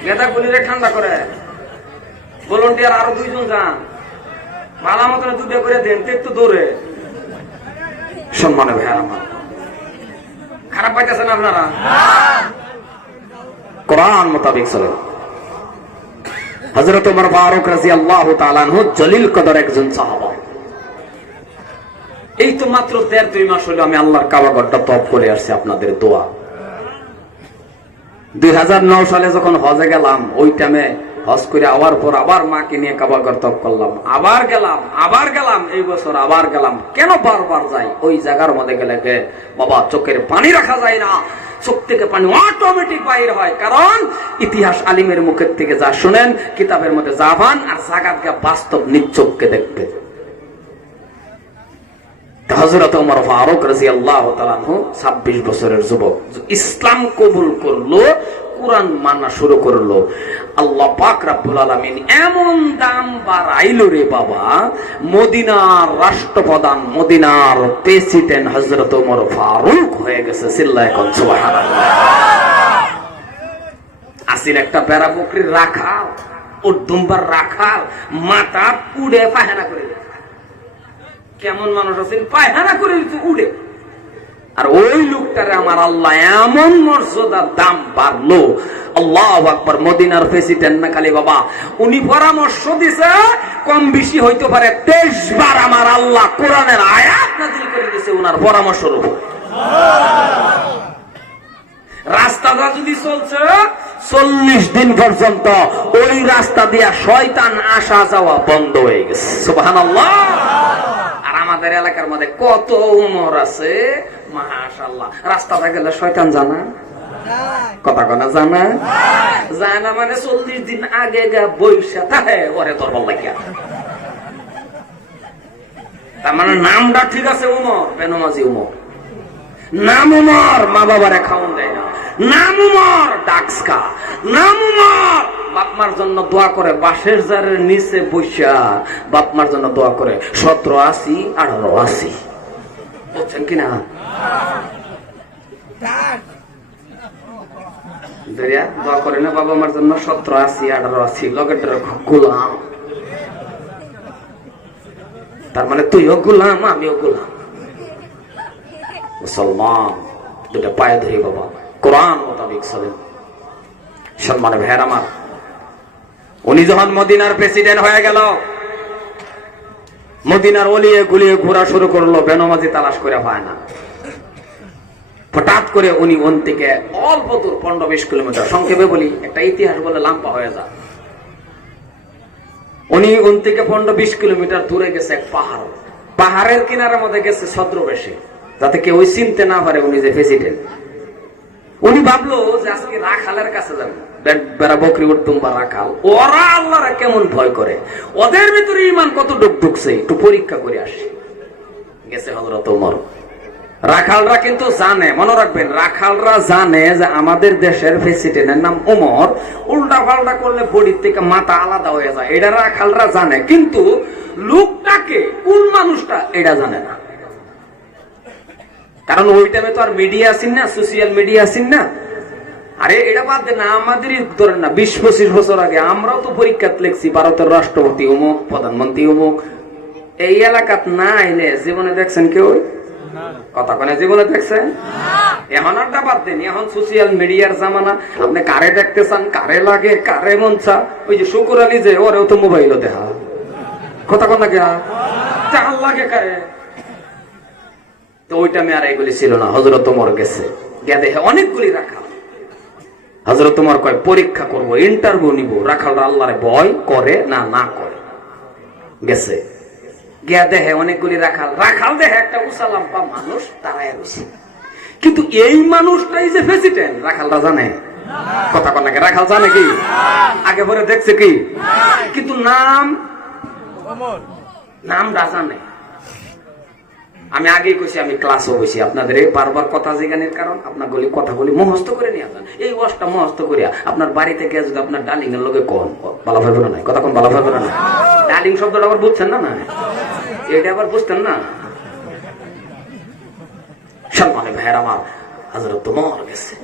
গেদাগুলিরে ঠান্ডা করে ভলান্টিয়ার আরো 2 জন যান, ভালো মতন 2টা করে দেন তো একটু দৌড়ে। সম্মানে ভাইয়ার আমার, খারাপ পাইতেছেন আপনারা? কোরআন মোতাবেক চলেন। হযরত ওমর ফারুক রাদিয়াল্লাহু তাআলা আনহু জলিল কদর একজন সাহাবা। এই তো মাত্র 1.5-2 মাস হলো আমি আল্লাহর কাবা ঘরটা তওয়াফ করে আসছি আপনাদের দোয়া। 2009 সালে যখন হজে গেলাম, ওই টাইমে হজ করে আবার পর আবার মাকে নিয়ে কাবা ঘর তওয়াফ করলাম, আবার গেলাম, এই বছর আবার গেলাম। কেন বারবার যাই? ওই জায়গার মধ্যে গেলে বাবা চোখের পানি রাখা যায় না, চোখ থেকে পানি অটোমেটিক বাইর হয়। কারণ ইতিহাস আলিমের মুখের থেকে যা শুনেন, কিতাবের মধ্যে জাভান আর জাগাতকে বাস্তব নিজ চোখকে দেখবে। হযরত ওমর ফারুক রাদিয়াল্লাহু তাআলা আনহু 26 বছরের যুবক, ইসলাম কবুল করলো, কোরআন মানা শুরু করলো। আল্লাহ পাক রব্বুল আলামিন এমন দাম বাড়াইলো রে বাবা, মদিনার রাষ্ট্রপ্রধান, মদিনার প্রেসিডেন্ট হযরত ওমর ফারুক হয়ে গেছে। চিল্লায় কোন সুবহানাল্লাহ। আসিল একটা বেড়া বকরির রাখাল, ও দুম্বার রাখাল, মাথা উড়ে পায়খানা করে। কেমন মানুষ আছেন, পায়খানা করে উড়ে। আর ওই লোকটারে আমার আল্লাহ এমন মর্যাদার দাম বাড়লো, আল্লাহু আকবার। মদিনার প্রেসিডেন্ট না খালি বাবা, উনি পরামর্শ দিছে, কম বেশি হইতে পারে 23 বার আমার আল্লাহ কোরআনের আয়াত নাযিল করে দিয়েছে উনার পরামর্শের উপর। রাস্তাটা যদি চলছে 40 দিন পর্যন্ত, ওই রাস্তা দিয়া শয়তান আসা যাওয়া বন্ধ হয়ে গেছে। সুবহানাল্লাহ। আর আমাদের এলাকার মধ্যে কত উমর আছে, মাশাআল্লাহ। রাস্তাটা গেলে শয়তান জানা কথা কনা জানা জানা, মানে 40 দিন আগে গা বৈশা থাকে ওরে তোর বল লাগিয়া। তার মানে নামটা ঠিক আছে উমর, বেনমাজি উমর। নাম উমর, মা বাবারে খাওয়ান দেয় না। নাম উমর, ডাক্সকা। নাম উমর, বাপমার জন্য দোয়া করে বাঁশের জারের নিচে বৈশা বাপমার জন্য দোয়া করে 1780 1880। বুঝছেন কিনা? দোয়া করে না বাবা মার জন্য 1780 1880। লগের গোলাম, তার মানে তুইও গোলাম আমিও গোলাম। মুসলমান দুটা পায়ে ধরি বাবা, কোরআন মোতাবেক চলেন। সম্মানের ভাইয়ের আমার, উনি যখন মদিনার প্রেসিডেন্ট হয়ে গেল, মদিনার অলিয়ে গুলিয়ে ঘোরা শুরু করলো, বেনমাজি তালাশ করে পায় না। হঠাৎ করে উনি ওন থেকে অল্প দূর 15-20 কিলোমিটার, সংক্ষেপে বলি, একটা ইতিহাস বলে লাম্পা হয়ে যায়। উনি ওন থেকে 15-20 কিলোমিটার দূরে গেছে এক পাহাড়, পাহাড়ের কিনারের মধ্যে গেছে ছদ্রবেশে, যাতে কেউ চিনতে না পারে উনি যে প্রেসিডেন্ট। উনি ভাবলো যে আজকে রাখালের কাছে যাবো, বেড়া বকরি উঠতুম বা রাখাল, ওরা আল্লাহরা কেমন ভয় করে, ওদের ভিতরে ইমান কত ঢুকছে, একটু পরীক্ষা করে আসি। গেছে হযরত ওমর। রাখালরা কিন্তু জানে, মনে রাখবেন, রাখালরা জানে যে আমাদের দেশের প্রেসিডেন্টের নাম ওমর, উল্টা পাল্টা করলে বডির থেকে মাথা আলাদা হয়ে যায়, এটা রাখালরা জানে। কিন্তু লোকটাকে, কোন মানুষটা, এটা জানে না। কারণ ওই টাইমে তো আর মিডিয়া আসেন না, সোশিয়াল মিডিয়া আসেন না। আরে এটা বাদ দেন না, আমাদেরই ধরেন না 20-25 বছর আগে আমরাও তো পরীক্ষা লিখছি, ভারতের রাষ্ট্রপতি অমুক, প্রধানমন্ত্রী অমুক। এই এলাকাত না আইলে জীবনে দেখছেন কেউ? কথা কোনে জীবনে দেখছেন? এখন আড্ডা বাদ দেন, এখন সোশিয়াল মিডিয়ার জামানা। আপনি কারে দেখতে চান, কারে লাগে, কারে মন চা, ওই যে শুকুর আলী যে ওরেও তো মোবাইলও দেখা। কথা কোন লাগে চাল লাগে কারে। তো ওইটা আমি আর এগুলি ছিল না। হযরত ওমর গেছে, গিয়া দেখে অনেকগুলি রাখাল। হযরত ওমর কয় পরীক্ষা করব, ইন্টারভিউ নিব, রাখালরা আল্লাহরে ভয় করে না না করে। গেছে, গিয়া দেখে অনেকগুলি রাখাল। রাখাল দেখে একটা উসালাম্পা মানুষ দাঁড়ায় রয়েছে, কিন্তু এই মানুষটাই যে প্রেসিডেন্ট রাখালরা জানে? কথা কন নাকি? রাখাল জানে কি? আগে পরে দেখছে কি? কিন্তু নামটা জানে। আমি আগেই কইছি, আমি ক্লাসও কইছি আপনাদের, বারবার কথা জিজ্ঞানের কারণ আপনার গলি কথাগুলি মুখস্থ করে নিয়ে যান। এই ওয়াজটা মুখস্থ করিয়া আপনার বাড়িতে গিয়ে যদি আপনার ডার্লিং এর লগে কোন ভালো ভাবে না, কথা কোন ভালো ভাবে না। ডার্লিং শব্দটা আবার বুঝছেন না? না, এটা আবার বুঝতেন না। সম্মানে ভাইয়ের আমার, হযরত ওমর গেছে।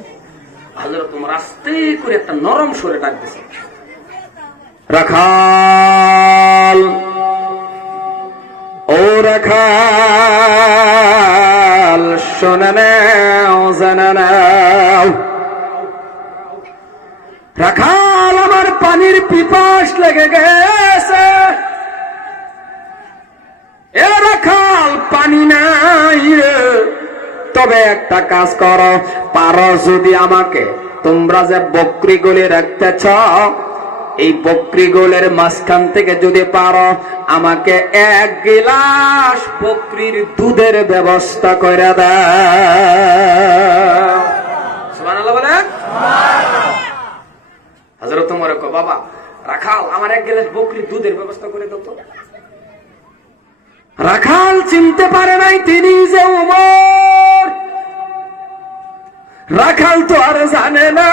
হযরত ওমর আস্তে করে একটা নরম সুরে ডাক দিয়েছে, রাখাল, ও রাখাল, শোনে নাও, জানা নাও। রাখাল, আমার পানির পিপাস লেগে গেছে। এ রাখাল, পানি না তবে একটা কাজ করো, পারো যদি আমাকে তোমরা যে বকরি গলে রাখতেছ, এই বকরি গোলের মাঝখান থেকে যদি পারো আমাকে 1 গিলাস বকরির দুধের ব্যবস্থা করে দাও। সুবহানাল্লাহ বলেন। হযরত ওমর কো, বাবা রাখাল আমার 1 গ্লাস বকরির দুধের ব্যবস্থা করে দাও তো। রাখাল চিনতে পারে নাই তিনি যে ওমর। রাখাল তো আর জানে না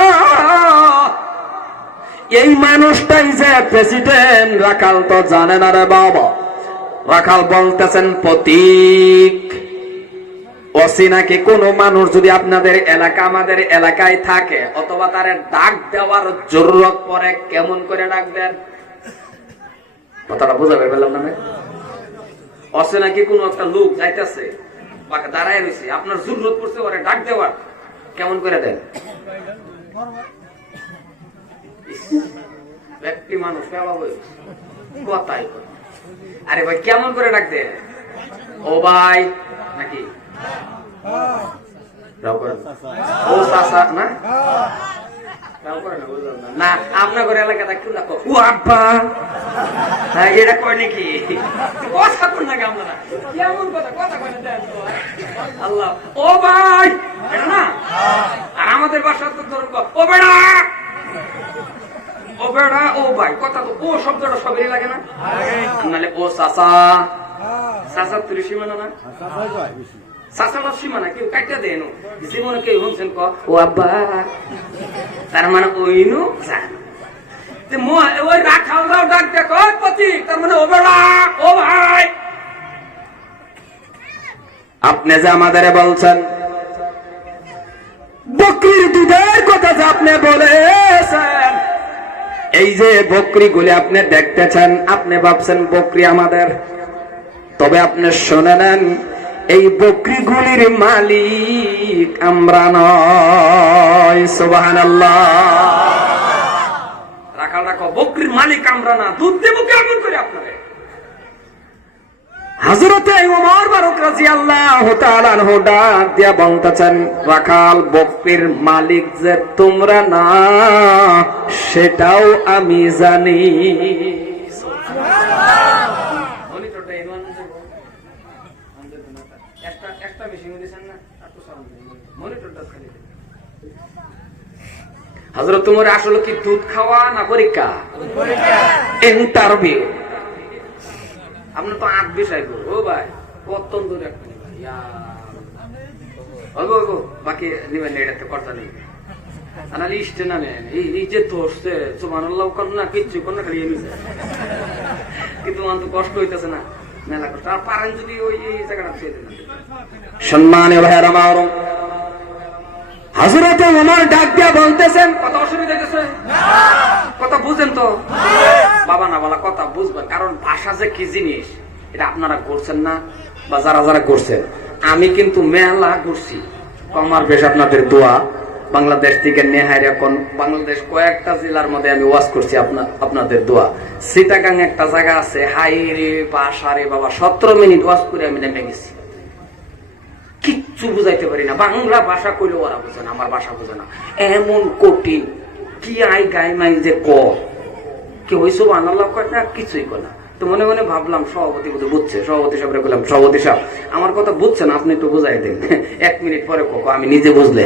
এই মানুষটাই যে প্রেসিডেন্ট। রাখাল তো জানে না রে বাবা। রাখাল বলতেছেন, প্রতীক অচিনাকি কোন মানুষ যদি আপনাদের এলাকা আমাদের এলাকায় থাকে অথবা তার ডাক দেওয়ার জরুরত পড়ে, কেমন করে ডাক দেন? কথাটা বুঝাবে বললাম না? অচিনাকি কোন একটা লোক যাইতেছে বা দাঁড়ায় রয়েছে, আপনার জরুরত পড়ছে ওরে ডাক দেওয়ার, কেমন করে দেন? ব্যক্তি মানুষ কথাই, আরে ভাই কেমন করে ডাক দেন? ও ভাই নাকি ও চাচা না, না আপনার ঘরে এলাকাটা কেউ ডাকো ও আব্বা, এটা কয় নাকি? কথা কোন না কেমন কেমন কথা কথা কয় না আল্লাহ। ও ভাই এটা না, আর আমাদের বাসা তো ধরুন ও বেড়া, ও বেড়া, ও ভাই, কথা তো ও শব্দটা সবাই লাগে না? নাহলে ও চাচা, চাচা তুই সীমানা না, চাচাটা সীমানা কেউ কাটিয়া দেন জীবনে কেউ শুনছেন ও আব্বা, তার মানে ওইনু ওই রাখালরাও ডাক দেখ প্রতীক, তার মানে ও বেড়া, ও ভাই। আপনি যে আমাদের বলছেন বকরির দুধের কথা যে আপনি বলেছেন, এই যে বকরি গুলি আপনি দেখতেছেন, আপনি ভাবছেন বকরি আমাদের, তবে আপনি শুনে নেন এই বকরি গুলির মালিক আমরা নয়। সুবহানাল্লাহ। রাখাল রাখো, বকরির মালিক আমরা না, দুধ দেবো কেমন করে আপনাদের? হযরতে ওমর ফারুক রাদিয়াল্লাহু তাআলা আনহু ডাক দিয়া বলতেছেন, রাখাল বকরির মালিক যে তোমরা না সেটাও আমি জানি। হযরত ওমর আসলে কি দুধ খাওয়া না পরীক্ষা? ইন্টারভিউ। আপনি তো আট বিষয় ও ভাই কত দূর একটা বাকি নিবেন, এটাতে কথা নেই। লিস্টে না নেন এই যে ধরছে সুবহানাল্লাহ না কিচ্ছু কোন না, খালি কিন্তু আমার তো কষ্ট হইতেছে না, মেলা কষ্ট। আর পারেন যদি ওই জায়গাটা ছেড়ে দেন। সম্মানীয় ভাইয়েরা আমার, হযরতে ওমর ডাক দিয়া বলতেছেন, কথা অসুবিধা হইতেছে? কথা বুঝেন তো? বাবা না বলা কথা বুঝবেন, কারণ ভাষা যে কি জিনিস এটা আপনারা করছেন না, বা যারা যারা করছেন। আমি কিন্তু মেলা করছি, আমার বেশ আপনাদের দোয়া। বাংলাদেশ থেকে নেহার এখন বাংলাদেশ কয়েকটা জেলার মধ্যে আমি ওয়াজ করছি আপনাদের দোয়া। চিটাগাং একটা জায়গা আছে, হাই রে বাসা রে বাবা, 17 মিনিট ওয়াজ করে আমি নেমে গেছি। কিচ্ছু বুঝাইতে পারি না, বাংলা ভাষা কইলে ওরা বুঝে না, আমার ভাষা বুঝে না, এমন কঠিন। কি আই গাই মাই যে কি ওই সুবহানাল্লাহ কয় না, কিছুই কয় না। তো মনে মনে ভাবলাম সভাপতি বোধহয় বুঝছে, সভাপতি সাহেবরে বললাম, সভাপতি সাহেব আমার কথা বুঝছেন, আপনি একটু বুঝাই দেন। 1 মিনিট পরে আমি নিজে বুঝলে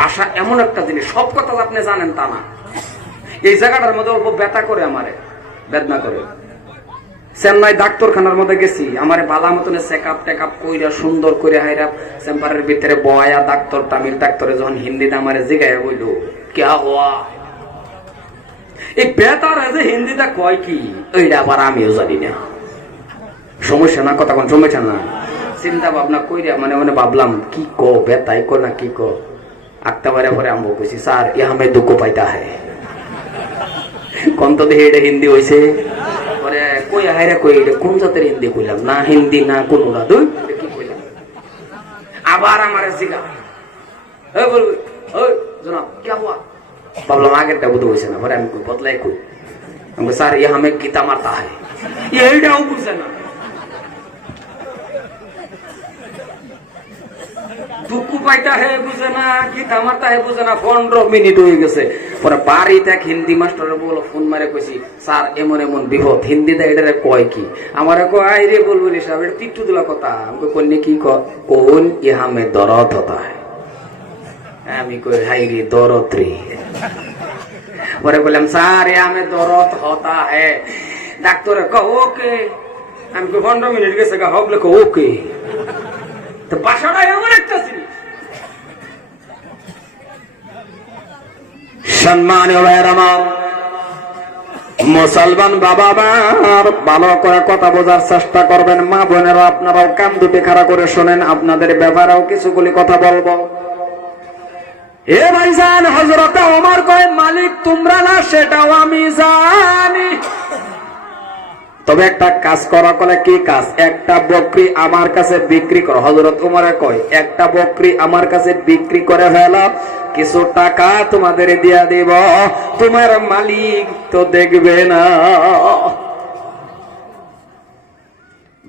ভাষা এমন একটা জিনিস, সব কথা আপনি জানেন তা না। এই জায়গাটার মধ্যে অল্প ব্যথা করে, আমারে বেদনা করে। চেন্নাই ডাক্তারখানার মধ্যে গেছি, আমার বালা মতন চেকআপ টেকআপ কইরা সুন্দর করে হাইরা চেম্বারের ভিতরে বয়া ডাক্তার, তামিল ডাক্তারে যখন হিন্দিতে আমারে জিগাইয়া বইল ক্যা হওয়া, এই বেতার যে হিন্দিটা কয় কি ওইটা আবার আমিও জানি না। সমস্যা না, কথা কোন সমস্যা না। চিন্তা ভাবনা কইরা মানে মানে ভাবলাম কি কো বেতাই কো না কি কো। আক্তাবারে পরে আমি কইছি, স্যার ইহা মে দুঃখ পাইতা হ্যায়, কোন তো দেখে এটা হিন্দি হয়েছে। কই হাইরা কই এটা কোন জাতের হিন্দি কইলাম না, হিন্দি না কোনটা দুই কি কইলাম। আবার আমার জিগা বলবো জনাব কি হওয়া, ভাবলাম আগেরটা বুঝতে হয়েছে না, পরে আমি বদলাই কই স্যার ইয়ে হামে গীতা মারতা হয়, এইটাও বুঝে না। দুঃখ পাইতা হে বুঝে না, গীতা মারতা হে বুঝে না। 15 মিনিট হয়ে গেছে। পরে বাড়িতে এক হিন্দি মাস্টারে বলো, ফোন মারে কইছি স্যার এমন এমন বিপদ, হিন্দিতে এটা কয় কি? আমারে কয় রে বলবুল সাহেব এটা তিট্টু দিলা কথা। আমি কই কি কোন ইহা মে দরদ হতা है। আমি কই হাই রে দরদ রে। পরে বললাম স্যার ইহা মে দরদ হতা है। ডাক্তারে কয় ওকে। আমি কই 15 মিনিট গেছে গা, হবলে কয় ওকে। তো ভাষাটা এমন একটা জিনিস। সম্মানীয় ভাইয়েরা আমার, মুসলমান বাবা আমার ভালো করে কথা বোঝার চেষ্টা করবেন। মা বোনেরা আপনারাও কান দুটি খাড়া করে শোনেন, আপনাদের ব্যাপারেও কিছুগুলি কথা বলবো। এ ভাইজান, হযরত ওমর কয় মালিক তোমরা না, সেটাও আমি জানি, তবে একটা কাজ করা কলে কি কাজ? একটা বকরি আমার কাছে বিক্রি করো। হযরত ওমরে কয় একটা বকরি আমার কাছে বিক্রি করে ফেলো, কিছু টাকা তোমাদের দিয়া দিব, তোমার মালিক তো দেখবে না।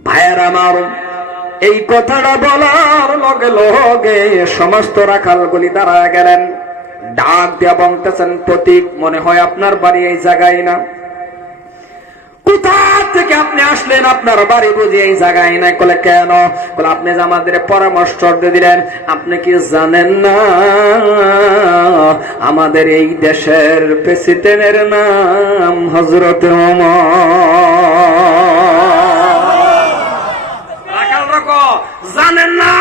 ভাইয়ের আমার, এই কথাটা বলার লগে লগে সমস্ত রাখালগুলি দাঁড়ায় গেলেন, ডাক দিয়া বলতেছেন প্রতীক, মনে হয় আপনার বাড়ি এই জায়গায় না। কোথা থেকে আপনি আসলেন? আপনার বাড়ি বুঝি এই জায়গায় না? বলে কেন? বলে আপনি যে আমাদের পরামর্শ দিলেন, আপনি কি জানেন না আমাদের এই দেশের প্রেসিডেন্টের নাম হযরত ওমর? জানেন না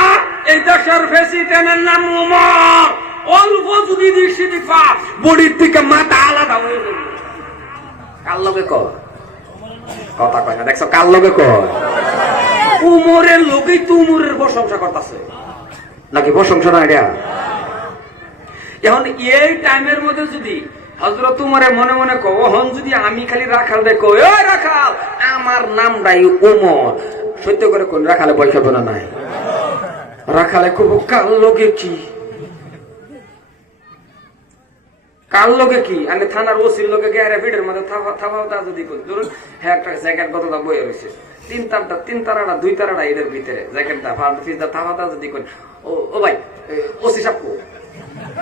এই দেশের প্রেসিডেন্টের নাম ওমর? অল্প যদি দৃষ্টি দিফা বডির থেকে মাথা আলাদা হয়ে যাবে। কার লগে কয় কথা কয় না, দেখছো কার লগে কয়? উমরের লোকেই তো উমরের প্রশংসা করতেছে নাকি? প্রশংসা না এটা। এখন এই টাইমের মধ্যে যদি হযরত উমরে মনে মনে কহন, যদি আমি খালি রাখাল দেখো, ওই রাখাল আমার নামটাই উমর, সত্য করে কোন রাখালে বই খাবো না? নাই রাখালে খুব কার লগে কি, কার লগে কি? আমি থানার ওসির লগে গেরে ভিড়ের মধ্যে থামাও তা যদি কই, ধরুন হ্যাঁ একটা জ্যাকেট কতটা বইয়ে রয়েছে, তিন তারাটা 2 তারাটা এদের ভিতরে জ্যাকেটটা ফালতু ফিজটা থামা তা যদি কই, ও ভাই ওসি সাহেব কো,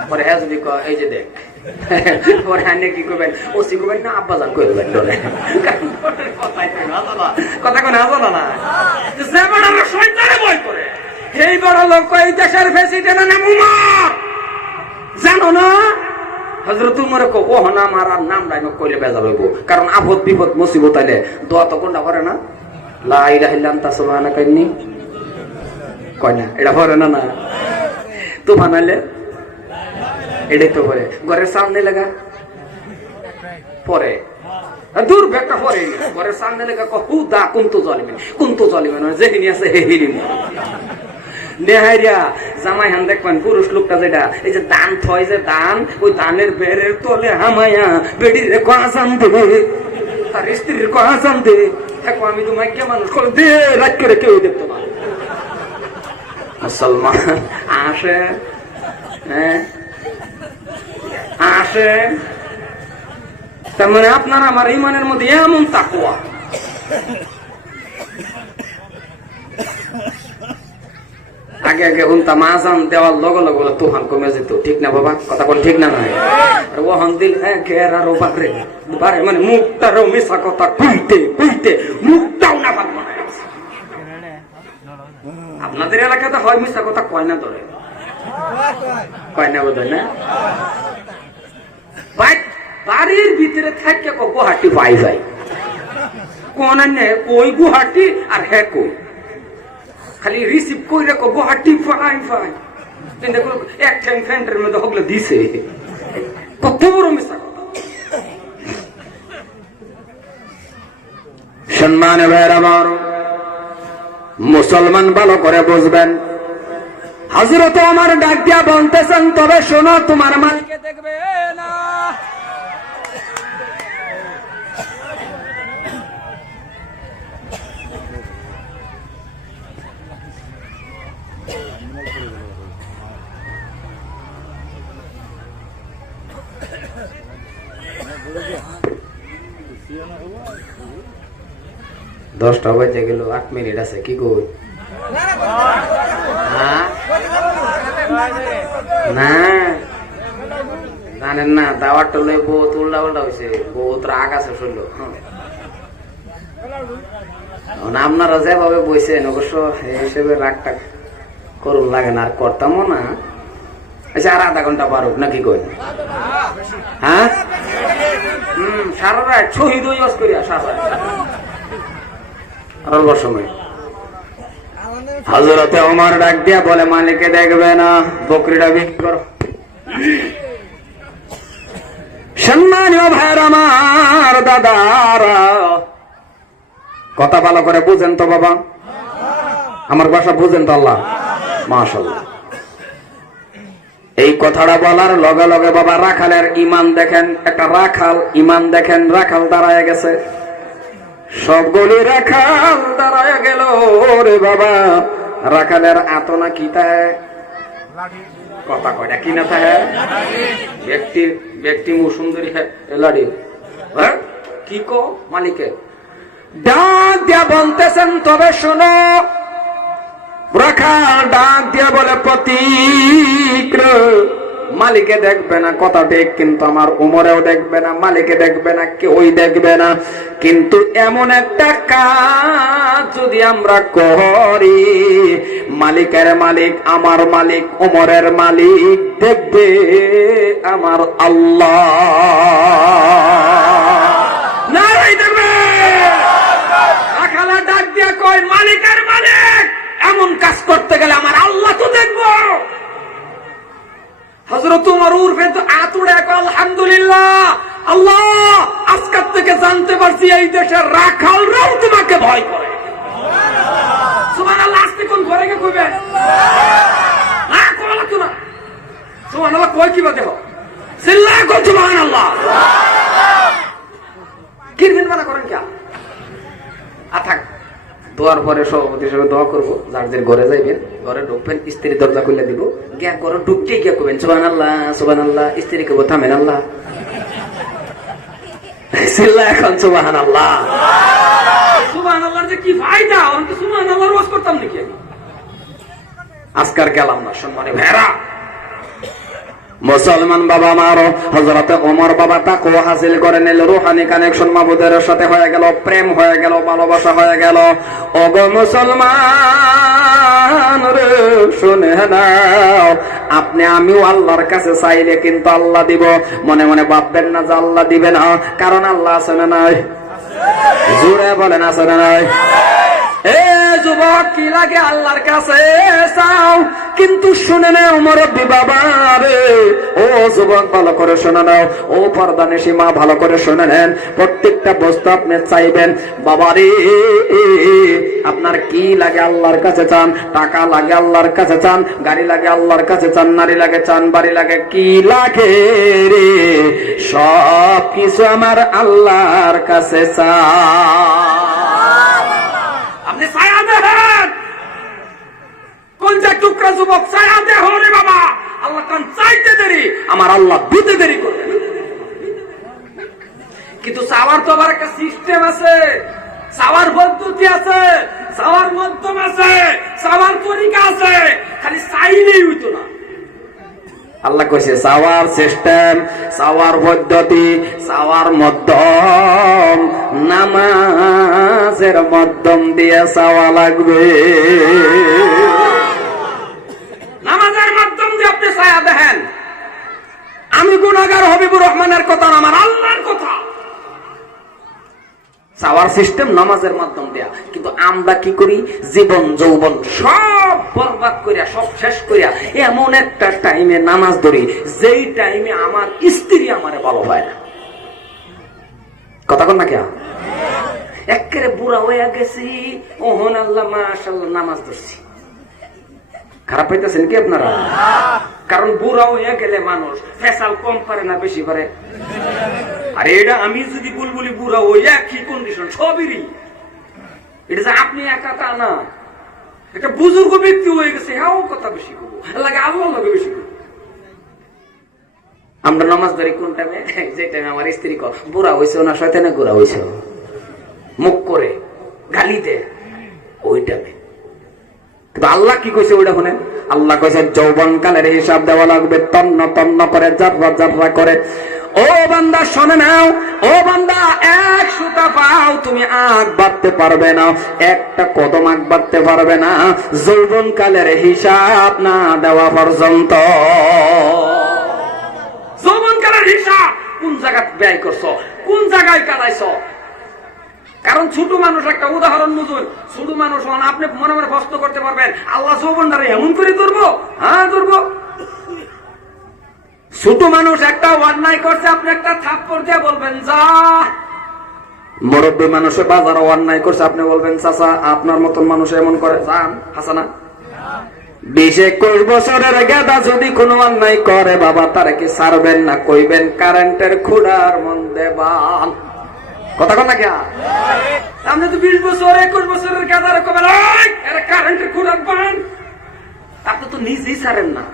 পরে হ্যাঁ যদি কয় এই যে দেখ, পরে হ্যাঁ কি করবেন? ওসি করবেন না আব্বা জান কইবেন ডরে কথা কোন আসো না যে বড় শয়তানে বই করে এই বড় লোক এই দেশের প্রেসিডেন্ট নাম উমর, জানো না? হযরত উমর কো ও না আমার নাম নাই কইলে বেজাল হইব, কারণ আপদ বিপদ মুসিবত আইলে দোয়া তো কোনটা করে না? লা ইলাহা ইল্লা আনতা সুবহানাকা ইন্নী, কয় না? এটা পড়ে না? না তো বানাইলে এটাই তো পরে ঘরের সামনে লাগা পরে দূর ব্যাগটা পরে ঘরের সামনে লেখা হুদা কুন্তু জলিমেন যেখানে আছে হেহিলিম নেহারিয়া জামাই হান দেখবেন পুরুষ লোকটা যেটা এই যে দান থয়, যে দান ওই দানের বেড়ের তলে হামাইয়া বেডির কাজান দেবে, তার স্ত্রীর কাজান দেবে। দেখো আমি তো মাইকে মানুষ করে দে রাত করে কেউ দেখতে পারে। মুসলমান আসে, হ্যাঁ আসে, তার মানে আপনার আমার ইমানের মধ্যে এমন তাকওয়া। আগে আগে হুনতাম আজান দেওয়ার লগে লগে বলে তুফান কমে যেত, ঠিক না বাবা? কথা কোন ঠিক না? নাই ওহন দিল ঘেরারও বারে বারে, মানে মুখটারও মিশা কথা কইতে কইতে মুখটাও না পারবো না। আপনাদের এলাকাতে হয় মিশা কথা কয় না, ধরে কয় না বোধ হয় না? বাড়ির ভিতরে থাকে গুয়াহাটি ভাই ভাই কোন কই গুয়াহাটি আর হ্যাঁ কই খালি রিসিভ করে গুয়াহাটি ফাই ফাই, দেখো এক ঠ্যাং ফ্যান্টের মধ্যে হগলে দিছে, কত বড় মিশা কথা। সম্মান ভাইয়ের আমার, মুসলমান ভালো করে বুঝবেন, হযরত ওমর ডাক দিয়া বলতেছেন তবে শোনো তোমার মালকে দেখবে না। 10টা বাজে গেল, 8 মিনিট আছে, কি কই? না জানেন না, দাওয়াতটা লই বহুত উল্টা পাল্টা হয়েছে, বহুত রাগ আছে শুনলো। আপনারা যেভাবে বইছেন অবশ্য হিসেবে রাগটা করুন লাগে না, আর করতামও না। আচ্ছা, আর আধা ঘন্টা পারুক নাকি কই? হ্যাঁ, সারা রাত শহীদ হইস করিয়া সারা আর অল্প সময়। হযরতে ওমর ডাক দিয়া বলে, মালিকে দেখবে না, বকরিটা বিক্রি করো। সম্মানীয় ভাইরা আমার, দাদারা, কথা ভালো করে বুঝেন তো বাবা, আমার ভাষা বুঝেন তো? আল্লাহ মাশাআল্লাহ। এই কথাটা বলার লগে লগে বাবা রাখালের ইমান দেখেন, একটা রাখাল ইমান দেখেন, রাখাল দাঁড়ায় গেছে, সবগুলি রাখাল দাঁড়ায় গেল। রে বাবা, রাখালের আতনা কি তাহে কথা কয়টা কি না তাহে ব্যক্তি সুন্দরী লাড়ি কি কো মালিকে ডাক দিয়া বলতেছেন, তবে শোনো। রাখাল ডাক দিয়া বলে, প্রতীক মালিকে দেখবে না, কথা ঠিক, কিন্তু আমার উমরেও দেখবে না, মালিকে দেখবে না, কেউই দেখবে না, কিন্তু এমন একটা কাজ যদি আমরা করি, মালিকের মালিক, আমার মালিক, উমরের মালিক দেখবে আমার আল্লাহ। নারাই দেবে। রাখালা ডাক দিয়া কয়, মালিকের মালিক এমন কাজ করতে গেলে আমার আল্লাহ তো দেখবো। হযরত ওমর উর্ফে তো আতুড়ে কয়, আলহামদুলিল্লাহ, আল্লাহ আজকের থেকে জানতে পারছি এই দেশের রাখালরাও তোমাকে ভয় করে। সুবহানাল্লাহ। আজকে কোন ঘরে গিয়ে কইবে না, কোলা তো না সুবহানাল্লাহ কই কি বাদে হয়, চিল্লায় কই সুবহানাল্লাহ। কিরদিন মানা করেন কি থাক, দোয়ার পরে সভাপতি হিসেবে দোয়া করবো, যার যে ঘরে যাইবেন, ঘরে ঢুকবেন, স্ত্রী দরজা খুলে দিব, গিয়া ঘরে ঢুকতে গিয়া করবেন সুবহানাল্লাহ সুবহানাল্লাহ, স্ত্রী কেবো থামেন আল্লাহ। এখন সুবহানাল্লাহ সুবহানাল্লাহ যে কি ফায়দা, আমি সুবহানাল্লাহর ওয়াজ করতাম নাকি আমি? আজকার গেলাম না সম্মানী ভাইরা। মুসলমান বাবা আমারও হযরতে ওমর বাবা তাকওয়া হাসিল করে নিল, রূহানি কানেকশন মাবুদের সাথে হয়ে গেল, প্রেম হয়ে গেল, ভালোবাসা হয়ে গেল। ওগো মুসলমান রে, শুনে নাও, আপনি আমিও আল্লাহর কাছে চাইলে কিন্তু আল্লাহ দিব। মনে মনে ভাববেন না যে আল্লাহ দিবে না, কারণ আল্লাহ আছে না নাই? জোরে বলেন আছে না নাই? এ যুবক, কি লাগে আল্লাহর কাছে চাও, কিন্তু শুনে নাও মুরব্বী বাবা রে, ও যুবক ভালো করে শুনে নাও, ও পর্দানিশী মা ভালো করে শুনে নেন, প্রত্যেকটা বস্তু আপনি চাইবেন বাবা রে। আপনার কি লাগে আল্লাহর কাছে চান, টাকা লাগে আল্লাহর কাছে চান, গাড়ি লাগে আল্লাহর কাছে চান, নারী লাগে চান, বাড়ি লাগে, কি লাগে রে, সব কিছু আমার আল্লাহর কাছে চান। আপনি ছায়া দেখেন, কোন যে টুকরা যুবক ছায়া দেহ রে বাবা, আল্লাহ কান চাইতে দেরি, আমার আল্লাহ দিতে দেরি করবে। কিন্তু চাওয়ার তো আবার একটা সিস্টেম আছে, চাওয়ার পদ্ধতি আছে, চাওয়ার মাধ্যম আছে, চাওয়ার তরিকা আছে, খালি চাইলেই হইতো না। আল্লাহ কইছে চাওয়ার সিস্টেম, চাওয়ার পদ্ধতি, চাওয়ার মাধ্যম, নামাজের মাধ্যম দিয়ে চাওয়া লাগবে। নামাজের মাধ্যম দিয়ে আপনি ছায়া দেখেন। আমি গুনাহগার হবিবুর রহমানের কথা না, আমার আল্লাহর কথা। চাওয়ার সিস্টেম নামাজের মাধ্যম দেয়া, কিন্তু আমরা কি করি, জীবন যৌবন সব বরবাদ করিয়া, সব শেষ করিয়া এমন একটা টাইমে নামাজ ধরি, যেই টাইমে আমার স্ত্রী আমারে ভালো হয় না। কথা কন না কে? একেবারে বুড়া হয়ে গেছি, ওহন আল্লাহ মাশাআল্লাহ নামাজ ধরছি। খারাপ পাইতেছেন কি আপনারা? কারণ বুড়া হয়ে গেলে মানুষ ফেসাল কম পারে না বেশি পারে। আরে এটা আমি যদি বুলবুলি বুড়া হই, একই কন্ডিশন সবেরই। এটা যে আপনি একা তা না, একটা বুজুর্গ ব্যক্তি হয়ে গেছে, হ্যাঁ কথা বেশি করবো লাগে, আল্লাহ লাগে বেশি করবো। আমরা নামাজ ধরি কোন টাইমে, যে টাইমে আমার স্ত্রী বুড়া হয়েছে না, শয়তানে গুড়া হয়েছে মুখ করে গালিতে ওইটাতে। কিন্তু আল্লাহ কি কইছে ওইটা শুনেন, আল্লাহ কইছে যৌবন কালের হিসাব দেওয়া লাগবে, তন্ন তন্ন করে, জাররা জাররা করে। ও বান্দা শোনে নাও, ও বান্দা, এক সুতা পাও তুমি আগ বাড়তে পারবে না, একটা কদম আগ বাড়তে পারবে না যৌবন কালের হিসাব না দেওয়া পর্যন্ত। যৌবন কালের হিসাব কোন জায়গায় ব্যয় করছো, কোন জায়গায় কাটাইছো। কারণ ছোট মানুষ, একটা উদাহরণ বুঝুন, ছোট মানুষ আপনি মনে মনে প্রশ্ন করতে পারবেন আল্লাহ যৌবনটারে এমন করে ধরবো? হ্যাঁ ধরবো। ছোট মানুষ একটা অন্যায় করছে, আপনি একটা থাপ্পড় দিয়ে বলবেন যা। মুরব্বী মানুষে বাজারে অন্যায় করছে, আপনি বলবেন চাচা আপনার মতন মানুষ এমন করে যান হাসানা। 20-21 বছরের গেদা যদি কোনো অন্যায় করে বাবা তারা কি ছাড়বেন না? কইবেন কারেন্টের খুঁড়ার মন দেবান। কথা কন না কে? আপনি তো 20 বছর 21 বছরের গেদারে কবেন কারেন্টের খুঁড়ার বান, আপনি তো নিজেই ছাড়েন না।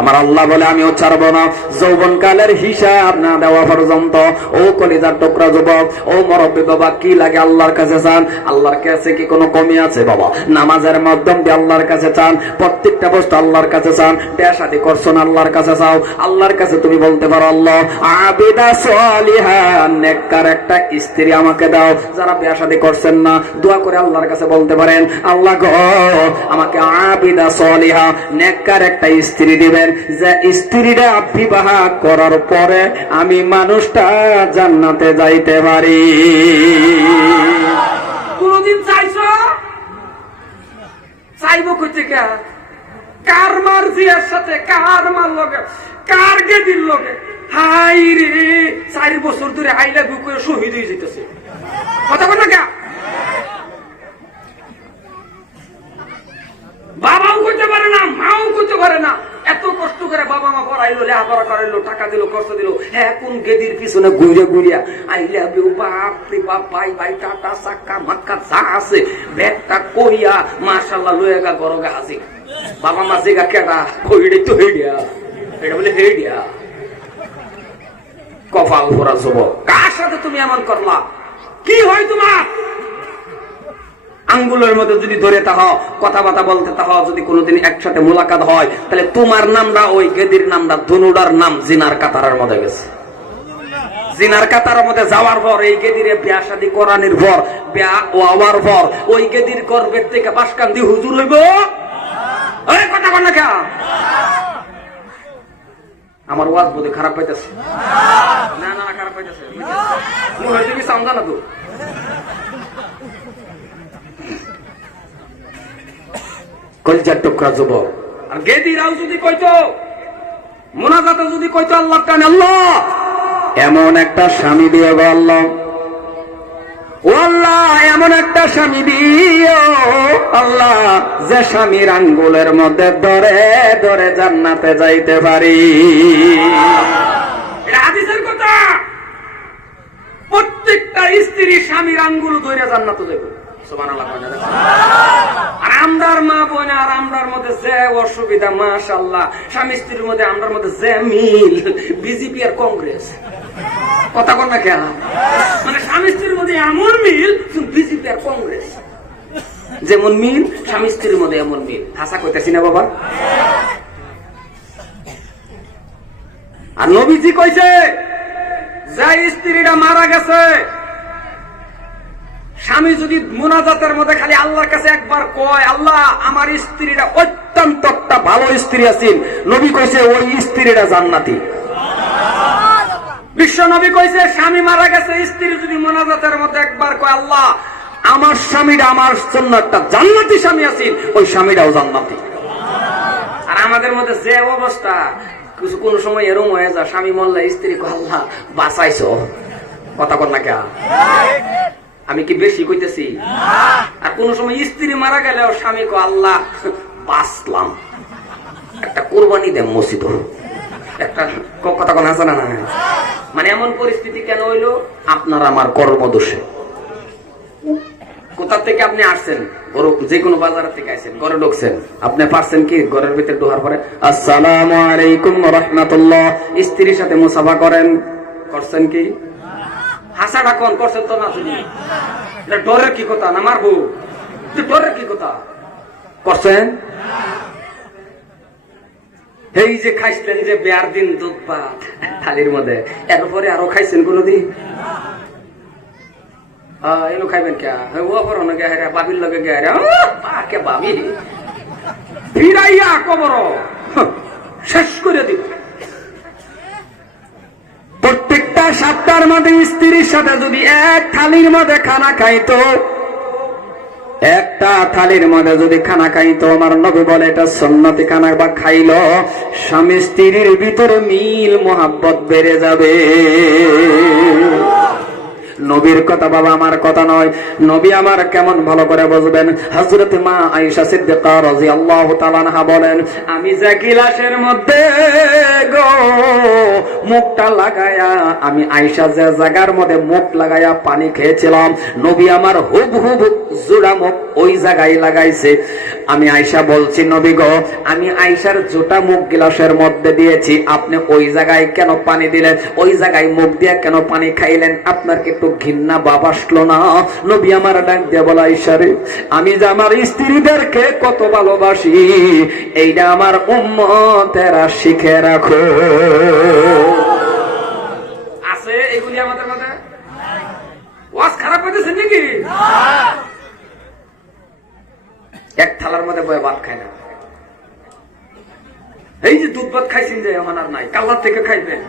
আমার আল্লাহ বলে আমিও ছাড়বো না যৌবন কালের হিসাব না দেওয়া পর্যন্ত। ও কলিজার টুকরা যুবক, ও মুরব্বী বাবা, কি লাগে আল্লাহর কাছে চান? আল্লাহর কাছে কি কোনো কমি আছে বাবা? নামাজের মাধ্যম দিয়ে আল্লাহর কাছে চান, প্রত্যেকটা বস্তু আল্লাহর কাছে চান। বিয়ে শাদী করছো না, আল্লাহর কাছে চাও। আল্লাহর কাছে তুমি বলতে পারো আল্লাহ আবিদা সালিহা, নেককার একটা স্ত্রী আমাকে দাও। যারা বিয়ে শাদী করছেন না, দোয়া করে আল্লাহর কাছে বলতে পারেন আল্লাহ গো আমাকে আবিদা সালিহা, নেককার একটা স্ত্রী দিবেন, যে স্ত্রীরা বিবাহ করার পরে আমি মানুষটা জান্নাতে যাইতে পারি। কোনদিন চাইছো? চাইবো কইতে কে? কার মার্জিয়ার সাথে, কার মার লগে, কার গেদির লগে। হাই রে, 4 বছর ধরে আই লাভ ইউ করে শহীদ হয়ে যাইতেছে। কথা বল না কে? বাবাও কইতে পারে না, মাও কইতে পারে না। এত কষ্ট করে বাবা মা পড়াইলো, লেখাপড়া করাইলো, টাকা দিল, খরচ দিল, এখন গেদির পিছনে ঘুরে ঘুরিয়া আই লাভ ইউ, বাপ রে বাপ, ভাই ভাই, টাটা চাক্কা মাক্কা যা আছে ব্যাগটা কইয়া মাশাআল্লাহ লয়ে গা গরগা হাসি। বাবা মা জিগা কেডা? কইড়ে তো হেডিয়া, এটা বলে হেডিয়া। কপাল পোড়া যুবক, কার সাথে তুমি এমন করলা? কি হয় তোমার? আঙ্গুলের মধ্যে যদি ধরে তাহ কথাবার্তা বলতে তাহ যদি কোনোদিন একসাথে মোলাকাত হয়, তাহলে তোমার নামটা ওই গেদির নামটা দুনুডার নাম জিনার কাতারের মধ্যে গেছে। জিনার কাতারের মধ্যে যাওয়ার পর এই গেদিরে বিয়া শাদী করানোর পর, বিয়া হওয়ার পর ওই গেদির গর্ভের থেকে বাসকান্দি হুজুর হইব। ওই কথা বল না কে? আমার ওয়াজ বোধ খারাপ পাইতেছে? না না খারাপ পাইতেছে, মনে তুমি সামজা না তো। কলিজার টুকরা যুবক, আর গেদিরাও যদি কইতো, মুনাজাতে যদি কইতো আল্লাহ টানে, আল্লাহ এমন একটা স্বামী দিয়ে গো আল্লাহ, ও আল্লাহ এমন একটা স্বামী দিও আল্লাহ, যে স্বামীর আঙ্গুলের মধ্যে ধরে ধরে জান্নাতে যাইতে পারি। এটা হাদিসের কথা। প্রত্যেকটা স্ত্রী স্বামীর আঙ্গুল ধরে জান্নাতে যাবে। আর আমরার মা বোন আর আমরার মধ্যে যে অসুবিধা, মাশাআল্লাহ, স্বামী স্ত্রীর মধ্যে আমরার মধ্যে যে মিল, বিজেপি আর কংগ্রেস। কথা কন না কেন? মানে স্বামী স্ত্রীর মধ্যে এমন মিল, বিজেপি আর কংগ্রেস যেমন মিল, স্বামী স্ত্রীর মধ্যে এমন মিল। হাসা কইতেছি না বাবা? আর নবীজি কইছে যে স্ত্রীরা মারা গেছে, স্বামী যদি মুনাজাতের মধ্যে খালি আল্লাহর কাছে একবার কয় আল্লাহ আমার স্ত্রীটা অত্যন্ত একটা ভালো স্ত্রী আছেন, নবী কইছে ওই স্ত্রীটা জান্নাতি। বিশ্ব নবী কইছে স্বামী মারা গেছে, স্ত্রী যদি মুনাজাতের মধ্যে একবার কয় আল্লাহ আমার স্বামীটা আমার জন্য একটা জান্নাতি স্বামী আছেন, ওই স্বামীটাও জান্নাতি। আর আমাদের মধ্যে যে অবস্থা, কিছু কোন সময় এরকম হয়ে যায়, স্বামী মরলে স্ত্রী কয় আল্লাহ বাঁচাইছো। কথা কর না কে? আমি কি বেশি কইতেছি? আর কোন সময় স্ত্রী মারা গেলেও স্বামী কো আল্লাহ বাঁচলাম, একটা কোরবানি দেন মসজিদ, একটা কথা কোন আছে না? মানে এমন পরিস্থিতি কেন হইলো? আপনার আমার কর্মদোষে। কোথা থেকে আপনি আসছেন? যে কোনো বাজার থেকে আসছেন, ঘরে ঢুকছেন, আপনি পারছেন কি ঘরের ভিতরে ঢোকার পরে আসসালামু আলাইকুম ওয়া রাহমাতুল্লাহ স্ত্রীর সাথে মুসাফা করছেন কি? হাসাটা কোন করছেন তো না শুনি ডরের কি কথা না মারবো ডরের কি কথা করছেন এই যে খাইছিলেন যে বিয়ার দিন দুধ ভাত থালির মধ্যে এরপরে আরো খাইছেন কোনদিন এলো খাইবেন কে বাবির লগে গে বাবি ফিরাইয়া কবর শেষ করে দিব প্রত্যেকটা সপ্তাহের মধ্যে স্ত্রীর সাথে যদি এক থালির মধ্যে খানা খাইতো একটা থালির মধ্যে যদি খানা খাইতো আমার নবী বলে এটা সুন্নতি খানা বা খাইলো স্বামী স্ত্রীর ভিতরে মিল মোহাব্বত বেড়ে যাবে নবীর কথা বাবা আমার কথা নয় নবী আমার কেমন ভালো করে বুঝবেন হযরত মা আয়েশা সিদ্দিকা রাদিয়াল্লাহু তাআলা আনহা বলেন আমি যে গিলাসের মধ্যে গো মুখটা লাগায়া আমি আয়েশা যে জায়গার মধ্যে মুখ লাগায়া পানি খেয়েছিলাম নবী আমার হুবহুব জোড়া মুখ ওই জায়গায় লাগাইছে আমি আয়েশা বলছি নবী গো আমি আয়েশার জোটা মুখ গিলাসের মধ্যে দিয়েছি আপনি ওই জায়গায় কেন পানি দিলেন ওই জায়গায় মুখ দিয়ে কেন পানি খাইলেন আপনার কি একটু ঘৃণা ভাব আসলো না নবী আমার ডাক দিয়ে বলা আয়েশা রে আমি যে আমার স্ত্রীদেরকে কত ভালোবাসি এইটা আমার উম্মতেরা শিখে রাখো আছে এগুলি আমাদের মধ্যে ওয়াজ খারাপ হইতেছে নাকি এক থালার মধ্যে বয়ে ভাত খায় না এই যে দুধ ভাত খাইছেন যে এখন আর নাই কাল্লার থেকে খাইবেন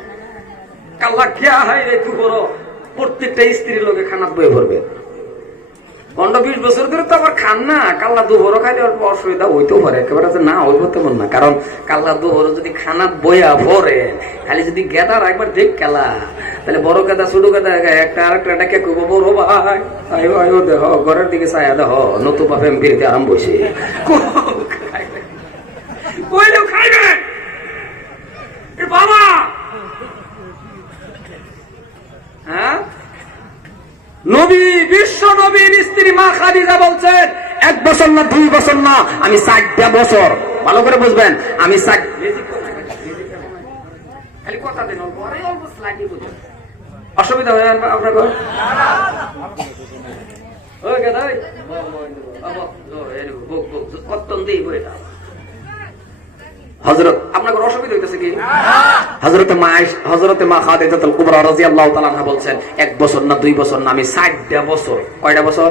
কাল্লা খেয়া হয় রে তুই বড় প্রত্যেকটা স্ত্রীর লোকে খানাত বয়ে ভরবে 15-20 বছর ধরে তো আবার খান না কাল্লা দুপুরও খাইলে অল্প অসুবিধা হইতেও পারে একেবারে না হইব তেমন না কারণ কাল্লা দুপুরও যদি খানাত বইয়া ভরে খালি যদি গেদার একবার দেখ খেলা তাহলে বড় গেদা ছোট গেদা একটা আর একটা কে কইব বড় ভাই আয়ো আয়ো দেহ ঘরের দিকে ছায়া দেহ নতুন প্রেম ফিরতে আরম্ভ হইছে কইলেও খাইবেন এ বাবা হ্যাঁ নবী বিশ্ব নবীর স্ত্রী মা খাদিজা বলছেন 1 বছর না 2 বছর না আমি 60টা বছর ভালো করে বুঝবেন আমি খালি কথা দেন অল্প আরে অল্প স্লাইডি বুঝুন অসুবিধা হয় আপনার ওই গাদাই বাবা লো এর বুক বুক কতন দেই বইটা হযরত আপনাদের অসুবিধা হইতেছে কি হযরতে মা খাদিজাতুল কুবরা রাদিয়াল্লাহু তাআলা আনহা বলছেন 1 বছর না 2 বছর না আমি 60টা বছর কয়টা বছর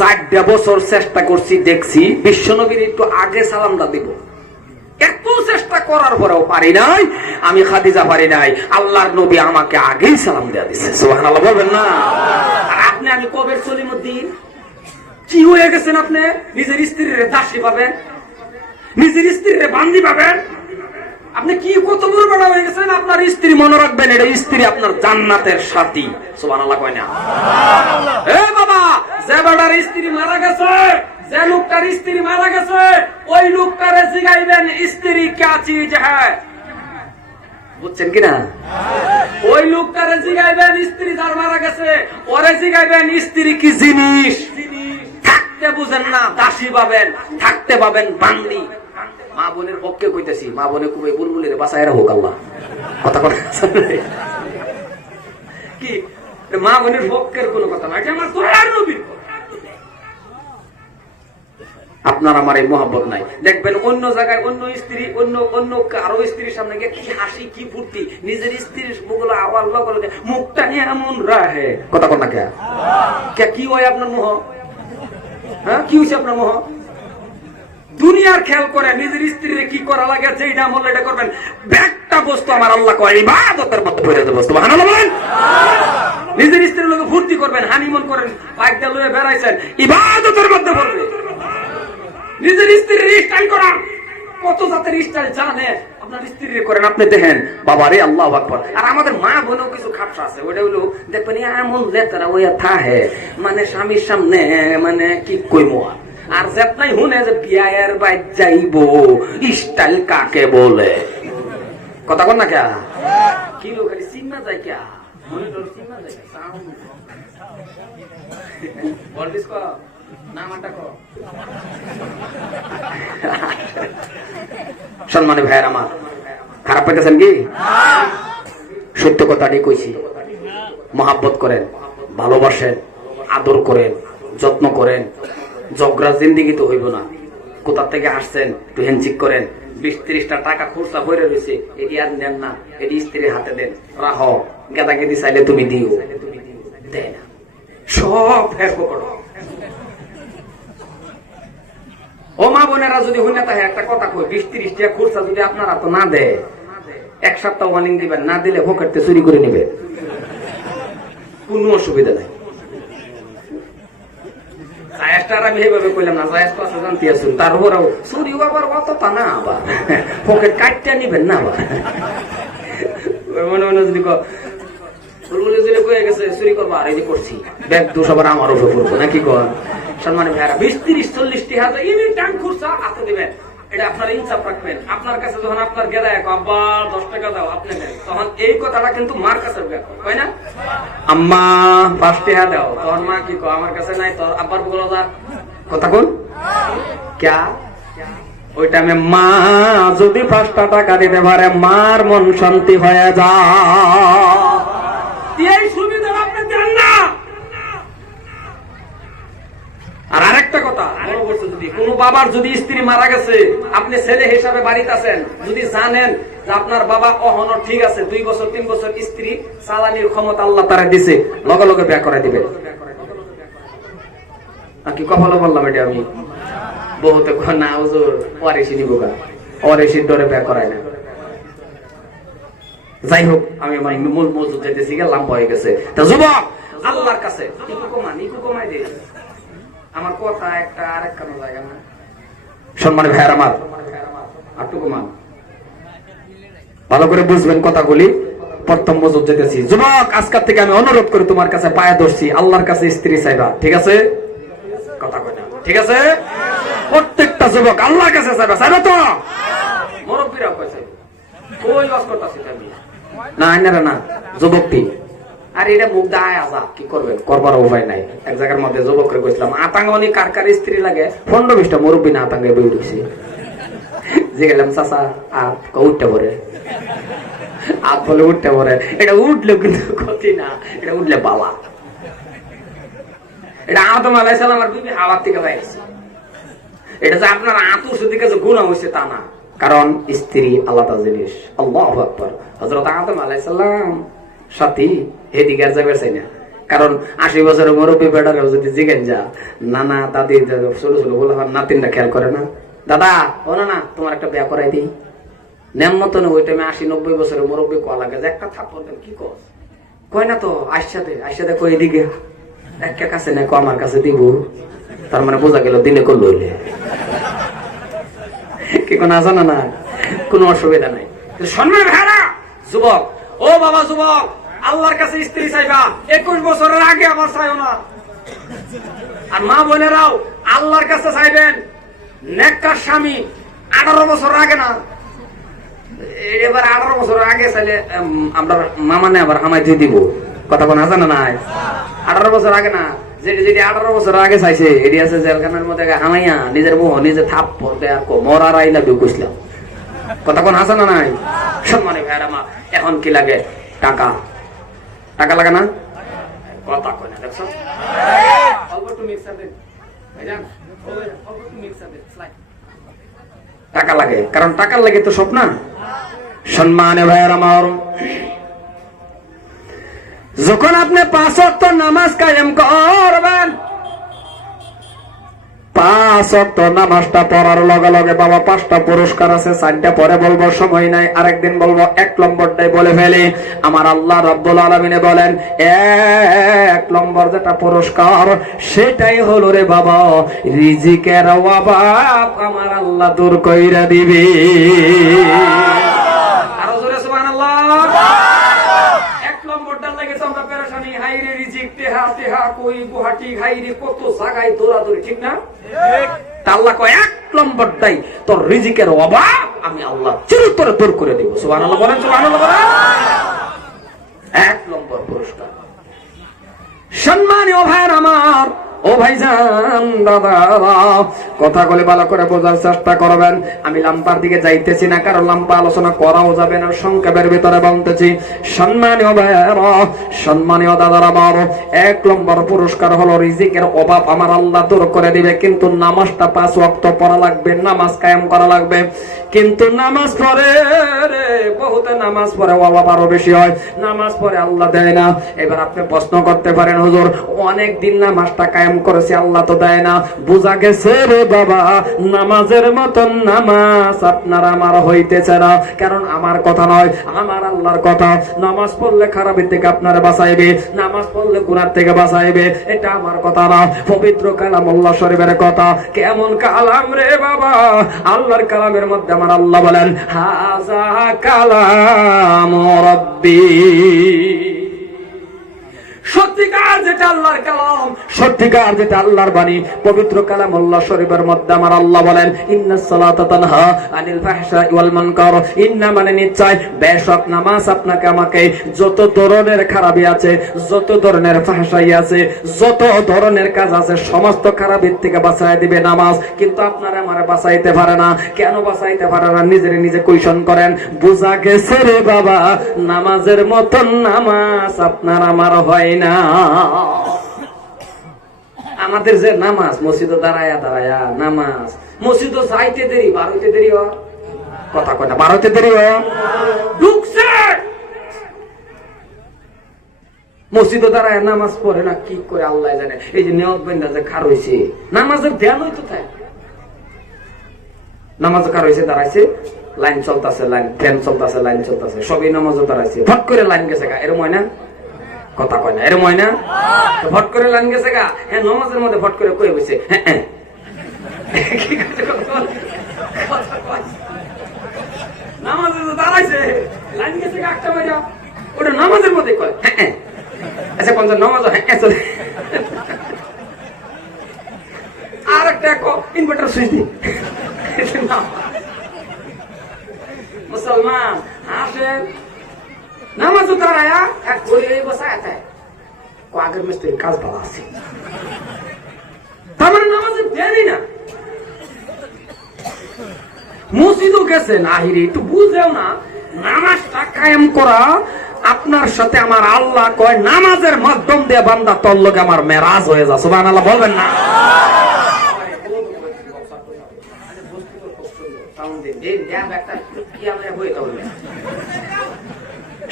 60টা বছর চেষ্টা করছি দেখছি বিশ্বনবীর একটু আগে সালামটা দিব এত চেষ্টা করার পরেও পারি নাই আমি খাদিজা পারি নাই আল্লাহর নবী আমাকে আগেই সালাম দেয়া দিয়েছে সুবহানাল্লাহ বলবেন না আর আপনি আমি কবের সলিমুদ্দিন কি হয়ে গেছেন আপনি নিজের স্ত্রীর দাসী পাবেন নিজের স্ত্রীর বান্দি পাবেন আপনি কি কত বড় বড় হয়ে গেছেন আপনার স্ত্রী মনে রাখবেন এটা স্ত্রী আপনার জান্নাতের সাথী সুবহানাল্লাহ কয় না এ বাবা যে বাড়ার স্ত্রী মারা গেছে যে লোকটার স্ত্রী মারা গেছে ওই লোকটারে জিগাইবেন স্ত্রী क्या चीज है বুঝছেন কিনা ওই লোকটারে জিগাইবেন স্ত্রী যার মারা গেছে ওরে জিগাইবেন স্ত্রী কি জিনিস থাকতে বুঝেন না দাসী পাবেন থাকতে পাবেন বান্দি মা বোনের পক্ষে কইতেছি মা বোনে খুবই বুলবুলের বাসায় হোক আল্লাহ কথা কথা কি মা বোনের পক্ষের কোনো কথা না এটা আমার দয়ার নবী আপনার আমার এই মহব্বত নাই দেখবেন অন্য জায়গায় অন্য স্ত্রী অন্য কারো স্ত্রীর সামনে গিয়ে কি হাসি কি ফুর্তি নিজের স্ত্রীর মুখগুলো আওয়াজ লগে মুখটা নিয়ে এমন রাহে কথা কথা কে কি হয় আপনার মোহ হ্যাঁ কি হয়েছে আপনার মোহ দুনিয়ার খেয়াল করে নিজের স্ত্রীর কি করা লাগে যেটা আমল এটা করবেন একটা বস্তু আমার আল্লাহ কয় ইবাদতের মধ্যে পড়ে যাবে বস্তু সুবহানাল্লাহ বলেন নিজের স্ত্রীর লোকে ফুর্তি করবেন হানিমুন করেন বাইকটা লয়ে বেড়াইছেন ইবাদতের মধ্যে পড়বে নিজের স্ত্রীর স্টাইল করা কত জাতের স্টাইল জানে আপনার স্ত্রীর করেন আপনি দেখেন বাবারে আল্লাহু আকবার আর আমাদের মা বোনও কিছু খাপসা আছে ওটা হলো দেখবেন এমন লেতারা ওয়া থাহে মানে স্বামীর সামনে মানে কি কইমো আর যেতনাই হুনে যে বিয়ায়ের বাইত যাইবো স্টাইল কাকে বলে কথা কন না কে কি লোক খালি চিন্না যায় কে মনে তোর চিন্না যায় সাউন্ড বলবিস কো নামটা কো সম্মানিত ভাইয়ের আমার খারাপ পেতেছেন কি সত্য কথাটি কইছি মহাব্বত করেন, ভালোবাসেন, আদর করেন, যত্ন করেন। ঝগড়া জিন্দিগি তো হইব না। কোথা থেকে আসছেন একটু হ্যান্ডশেক করেন। 20-30টা টাকা খরচা হয়ে রয়েছে, এটি আর নেন না, এটি স্ত্রীর হাতে দেন। রাহ গেদা গেদি চাইলে তুমি দিও, দেয় না, সব ফের করো। ও মা বোনেরা যদি হইনা তাহে একটা কথা কই, 20-30 টাকা খরচা যদি আপনারা তো না দেয়, এক সপ্তাহ ওয়ার্নিং দিবেন, না দিলে পকেটে চুরি করে নিবে, কোনো অসুবিধা নাই। আমি এইভাবে কইলাম না, জানতে আসুন, তার উপরেও চুরি আবার অতটা না, আবার পকেট কাটতে নিবেন না, আবার মনে মনে যদি গেছে চুরি করবো আর এই যে করছি, ব্যাগ দোষ আবার আমার উপরে পড়বো নাকি কর। সম্মানে ভাইরা 20-30-40 টাকা এমনি টাইম খরচা হাতে দিবেন, এটা আপনার ইনসাফ রাখবেন। আপনার কাছে যখন আপনার গেদা আবার 10 টাকা দাও আপনি নেন, তখন এই কথাটা কিন্তু মার কাছে হয় না, আম্মা 5 টাকা দাও, তখন মা কি কয় আমার কাছে নাই, তোর আব্বার বলো যা কথা কোন ক্যা। ওই টাইমে মা যদি 5টা টাকা দিতে পারে, মার মন শান্তি হয়ে যায়। এই সুবিধা আপনি দেন না। আর আরেকটা কথা, যদি কোন বাবার যদি স্ত্রী মারা গেছে, আপনি ছেলে হিসাবে বাড়িতে আছেন, যদি জানেন যে আপনার বাবা অহন ঠিক আছে, 2 বছর 3 বছর স্ত্রী চালানির ক্ষমতা আল্লাহ তারা দিছে, লগে লগে বিয়ে করে দিবেন। কি কপালে বললাম এটা আমি, বহুতে না হুজুর ওয়ারিসি নিব গা, ওয়ারিসির ডরে বিয়ে করায় না। যাই হোক, আমি আমার মূল মজুদ যেতেছি, লম্বা হয়ে গেছে। তা যুবক আল্লাহর কাছে ইকু কমাই দে, আমার কথা একটা আরেক কানো জায়গা না। সম্মানিত ভাইয়ের আমার, আটটুকু মান ভালো করে বুঝবেন কথাগুলি। প্রথম মজুদ যেতেছি। যুবক আজকের থেকে আমি অনুরোধ করি, তোমার কাছে পায়ে ধরছি, আল্লাহর কাছে স্ত্রী চাইবা, ঠিক আছে? কথা কই না, ঠিক আছে? প্রত্যেকটা যুবক আল্লাহর কাছে চাইবা, চাইবা তো? মুরব্বীরা কইছে কই বাস করতাছি আমি না, আইনারা না, যুবকটি। আর এটা মুখ দায় আজা কি করবেন, করবার উপায় নাই। এক জায়গার মধ্যে যুবকরে কইছিলাম, আতাঙ্গনি কার কার স্ত্রী লাগে, 15-20টা মুরব্বী না আতাঙ্গে বই উঠছে। যে গেলাম চাচা আত উঠতে পরে, আত বলে উঠতে পরে, এটা উঠলে কিন্তু ক্ষতি না, এটা উঠলে বালা। এটা আদম আলাইহিস সালামের বিবি হাওয়ার থেকে বাইরেছে। এটা যে আপনার আতুর দিকে যে গুনাহ হইছে তা না, কারণ স্ত্রী আলাদা জিনিস। আল্লাহু আকবার। হযরত আদম আলাইহিস সালাম সাথী এদিকে আর যাবে চাই না, কারণ 80 বছরের মুরব্বী বেটারে যদি জিজ্ঞেন যা, নানা দাদি ছোট ছোট বলে নাতিনটা খেয়াল করে না, দাদা ও না তোমার একটা বিয়া করাই দিই, নেম মতন ওই টাইমে 80-90 বছরের মুরব্বী কোয়া লাগে যে একটা থাপ্পড় দেন, কি কস কয় না তো, আইসাতে কই এদিকে একটা কাছে না, আমার কাছে দিব, তার মানে বোঝা গেল দিনে করল হইলে কি কোন আছে না, না কোনো অসুবিধা নাই। সম্মান ভাইরা যুবক, ও বাবা যুবক, আল্লাহর কাছে স্ত্রী চাইবা, 21 বছরের আগে আমার চাইও না। আর মা বোনেরাও আল্লাহর কাছে চাইবেন, নেককার স্বামী 18 বছর আগে না। এবার 18 বছর আগে চাইলে আমরা মামানে আবার হামাই দিয়ে দিব, কথা কোন আছে না নাই? 18 বছর আগে না, যেটি 18 বছর আগে চাইছে এটি আছে জেলখানার মধ্যে হামাইয়া নিজের মুহ নিজে থাপ পড়তে আর মরার আইলা বিকুসলাম, কথা কোন আছে না নাই? সম্মানিত ভাইরা মা, এখন কি লাগে? টাকা। টাকা লাগে না? কথা কয় না, দেখছো? টাকা লাগে, কারণ টাকার লাগে তো সব না। সম্মানিত ভাইরা আমার, যখন আপনি 5 ওয়াক্ত নামাজ কায়েম করবেন, 5 ওয়াক্ত নামাজটা পড়ার লগে লগে বাবা 5টা পুরস্কার আছে। 4টা পরে বলবো, সময় নাই, আরেকদিন বলবো। 1 নম্বরটাই বলে ফেলি। আমার আল্লাহ রাব্বুল আলামিন বলেন, 1 নম্বর যেটা পুরস্কার সেটাই হলো রে বাবা, রিজিকের অভাব আমার আল্লাহ দূর কইরা দিবে। আরো জোরে সুবহানাল্লাহ। 1 নম্বরটার লাগে তো আমরা পেরেশানি, হাইরে রিজিক তেহা তেহা কই গুহাটি হাইরে কত জায়গায় দৌড়াদৌড়ি, ঠিক না? আল্লাহ কয় 1 নম্বরটাই তোর রিজিকের অভাব আমি আল্লাহ চিরতরে দূর করে দেব। সুবহানাল্লাহ বলেন, সুবহানাল্লাহ বলেন। 1 নম্বর পুরস্কার। সম্মানীয় ভাইরা আমার, ও ভাইজান দাদারা, কথাগুলি ভালো করে বোঝার চেষ্টা করবেন। আমি লাম্পার দিকে যাইতেছি না, কারণ লাম্পা আলোচনা করাও যাবে না। সংক্ষেপের ভিতরে বলতেছি, সম্মানীয় ভাইয়েরা, সম্মানীয় দাদারা, বড় 1 নম্বর পুরস্কার হলো রিজিকের অভাব আমার আল্লাহ দূর করে দিবে। কিন্তু নামাজটা 5 ওয়াক্ত পড়া লাগবে, নামাজ কায়েম করা লাগবে। কিন্তু নামাজ পড়ে রে, বহুতে নামাজ পড়ে অভাব আরো বেশি হয়, নামাজ পড়ে আল্লাহ দেয় না। এবার আপনি প্রশ্ন করতে পারেন, হুজুর অনেক দিন নামাজটা কায়েম করেছে, আল্লাহ তো দেয় না। বোঝা গেছে রে বাবা, নামাজের মতন নামাজ আপনার আমার হইতেছে না। কারণ আমার কথা নয়, আমার আল্লাহর কথা। নামাজ পড়লে খারাপের থেকে আপনারা বাঁচাইবে, নামাজ পড়লে গুনাহ থেকে বাঁচাইবে, এটা আমার কথা না, পবিত্র কালামুল্লাহ শরীফের কথা। কেমন কালাম রে বাবা, আল্লাহর কালামের মধ্যে আমার আল্লাহ বলেন, হাযা কালামু রাব্বি। সত্যিকার যেটা আল্লাহর কালাম, সত্যিকার যেটা আল্লাহর বাণী, পবিত্র কালামুল্লাহ শরীফের মধ্যে আমার আল্লাহ বলেন, ইন্নাস সালাতা তানহা আনিল ফাহশাই ওয়াল মুনকার। ইন্না মানে নিশ্চয়, বেশক নামাজ আপনাকে আমাকে যত ধরনের খারাপি আছে, যত ধরনের ফাহশাই আছে, যত ধরনের কাজ আছে, সমস্ত খারাপের থেকে বাঁচায় দিবে নামাজ। কিন্তু আপনারা আমারে বাঁচাইতে পারে না। কেন বাঁচাইতে পারে না? নিজের নিজে কোয়েশ্চন করেন। বোঝা গেছে রে বাবা, নামাজের মতন নামাজ আপনার আমার হয় না। আমাদের যে নামাজ, মসজিদে দাঁড়ায়া দাঁড়ায়া নামাজ, মসজিদে যাইতে দেরি, বার হইতে দেরি হয়, কথা কয় না, বার হইতে দেরি হয়, ঢুকছে মসজিদে দাঁড়ায় নামাজ পড়ে না, কি করে আল্লাহ জানে। এই যে নিয়ত বেন্দা যে খার হইছে, নামাজের ধ্যান হইতো তাই, নামাজ খার হইছে, দাঁড়াইছে, লাইন চলতেছে, লাইন ফ্যান চলতেছে, লাইন চলতেছে, সবই নামাজও দাঁড়াইছে, ফট করে লাইন গেছে গা, এরম হয় না, কথা কয় না, এরম হয় না, ফট করে লাইন গেছে গা। হ্যাঁ, নামাজের মধ্যে ফট করে কয়ে বসে, হ্যাঁ নামাজে দাঁড়াইছে, লাইন গেছে গা, একটা বাজা, ওটা নামাজের মধ্যে কয়, হ্যাঁ আচ্ছা, কোন নামাজ, হ্যাঁ চলে, আর একটা ইনভার্টার সুইচ দি। মুসলমান আসেন, নামাজও দাঁড়ায়া এক ঘড়ি বসায় থাকে, আগের মিস্ত্রির কাজ ভালো আছে, তার মানে নামাজে দেনই না। মসজিদও গেছেন, আহিরে একটু বুঝেও না, নামাজটা কায়েম করা আপনার সাথে আমার আল্লাহ কয়, নামাজের মাধ্যম দিয়ে বান্দা তোর লোকে আমার মেরাজ হয়ে যা। সুবহানাল্লাহ বলবেন না?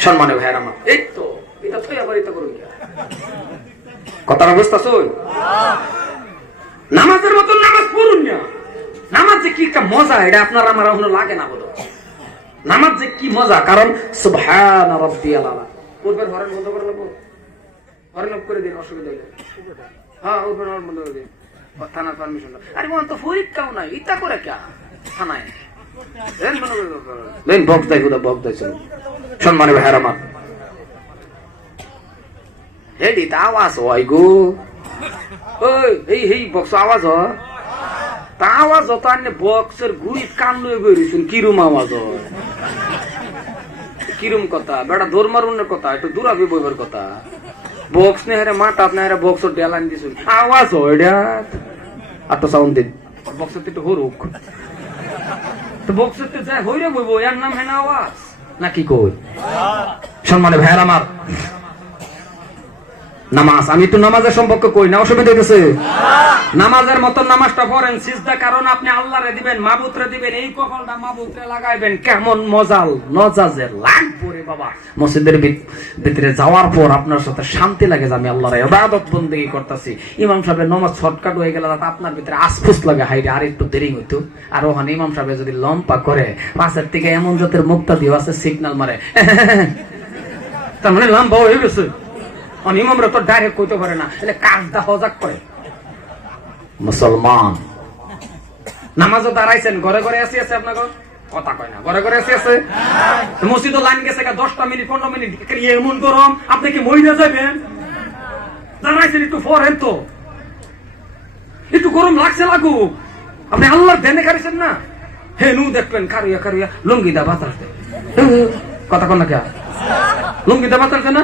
সম্মানীয় ভাইয়ের আমার, এই তো এটা থইয়া বাড়িতে করুন, কথার অবস্থা শুন। নামাজের মতন নামাজ পড়ুন না। নামাজ যে কি একটা মজা, এটা আপনার আমার এখনো লাগে না বলো। নামাজ যে কি মজা, কারণ সুবহান রাব্বিয়াল আলা। পূর্বের হরেন বন্ধ করে নেবো, হরেন অফ করে দিন, অসুবিধা হইলে। হ্যাঁ, পূর্বের হরেন বন্ধ করে দিন, থানার পারমিশন। আরে মন তো পরীক্ষাও নাই, ইটা করে কে থানায় সম্মানীয় ভাইয়ের আমার, আওয়াজ হয় গো, এই বক্স আওয়াজ হয়, তা আওয়াজ হতো বক্সের ঘুরি কান লয়ে বেরিয়েছেন, কিরম আওয়াজ হয়, কিরম কথা, বেটা দৌড় মারুনের কথা, একটু দূরাবি বইবার কথা, বক্স নে হেরে মাঠ আপনার হেরে বক্সের ডেলান দিছুন, আওয়াজ হয় এটা, আর তো সাউন্ড দিন, বক্সের একটু হরুক, তো বক্সের তো যাই হইরে বইব, এর নাম হেনা আওয়াজ নাকি কই? সম্মানীয় ভাইয়ের আমার, নামাজ, আমি তো নামাজের সম্পর্কে কই না, অসুবিধা হইতেছে? নামাজের মতন নামাজটা পড়েন, সিজদা কারণ আপনি আল্লাহরে দিবেন, মাবুদরে দিবেন, এই কপালটা মাবুদরে লাগাইবেন, কেমন মজাল নজাজের লাগবে রে বাবা। মসজিদের ভিতরে যাওয়ার পর আপনার সাথে শান্তি লাগে যে আমি আল্লাহর ইবাদত বন্দেগী করতেছি। ইমাম সাহেবের নামাজ শর্টকাট হয়ে গেলে আপনার ভিতরে আসফুস লাগে, হাইরে আর একটু দেরি হইতো। আর ওখানে ইমাম সাহেব যদি লম্পা করে, পাশের থেকে এমন জাতের মুক্তা দিয়ে আছে, সিগন্যাল মারে, তার মানে লম্বা হয়ে গেছে। ইমামরা তো ডাইরেক্ট কইতে পারে না, কাজটা হজাক করে। মুসলমান নামাজও দাঁড়াইছেন, ঘরে ঘরে আসি আছে, আপনার কথা কয় না, ঘরে ঘরে আসি আছে, মসজিদও লাইন গেছে 10টা মিনিট 15 মিনিট, এমন গরম, আপনি কি মহিলা যাবেন? দাঁড়াইছেন, একটু ফরেন তো, একটু গরম লাগছে লাগুক, আপনি আল্লাহর ধ্যানে কারিছেন না। হে নু দেখবেন কারুয়া কারুয়া লুঙ্গি দা বাতাস দেয়, কথা কন না কে, লুঙ্গি দা বাতাস না,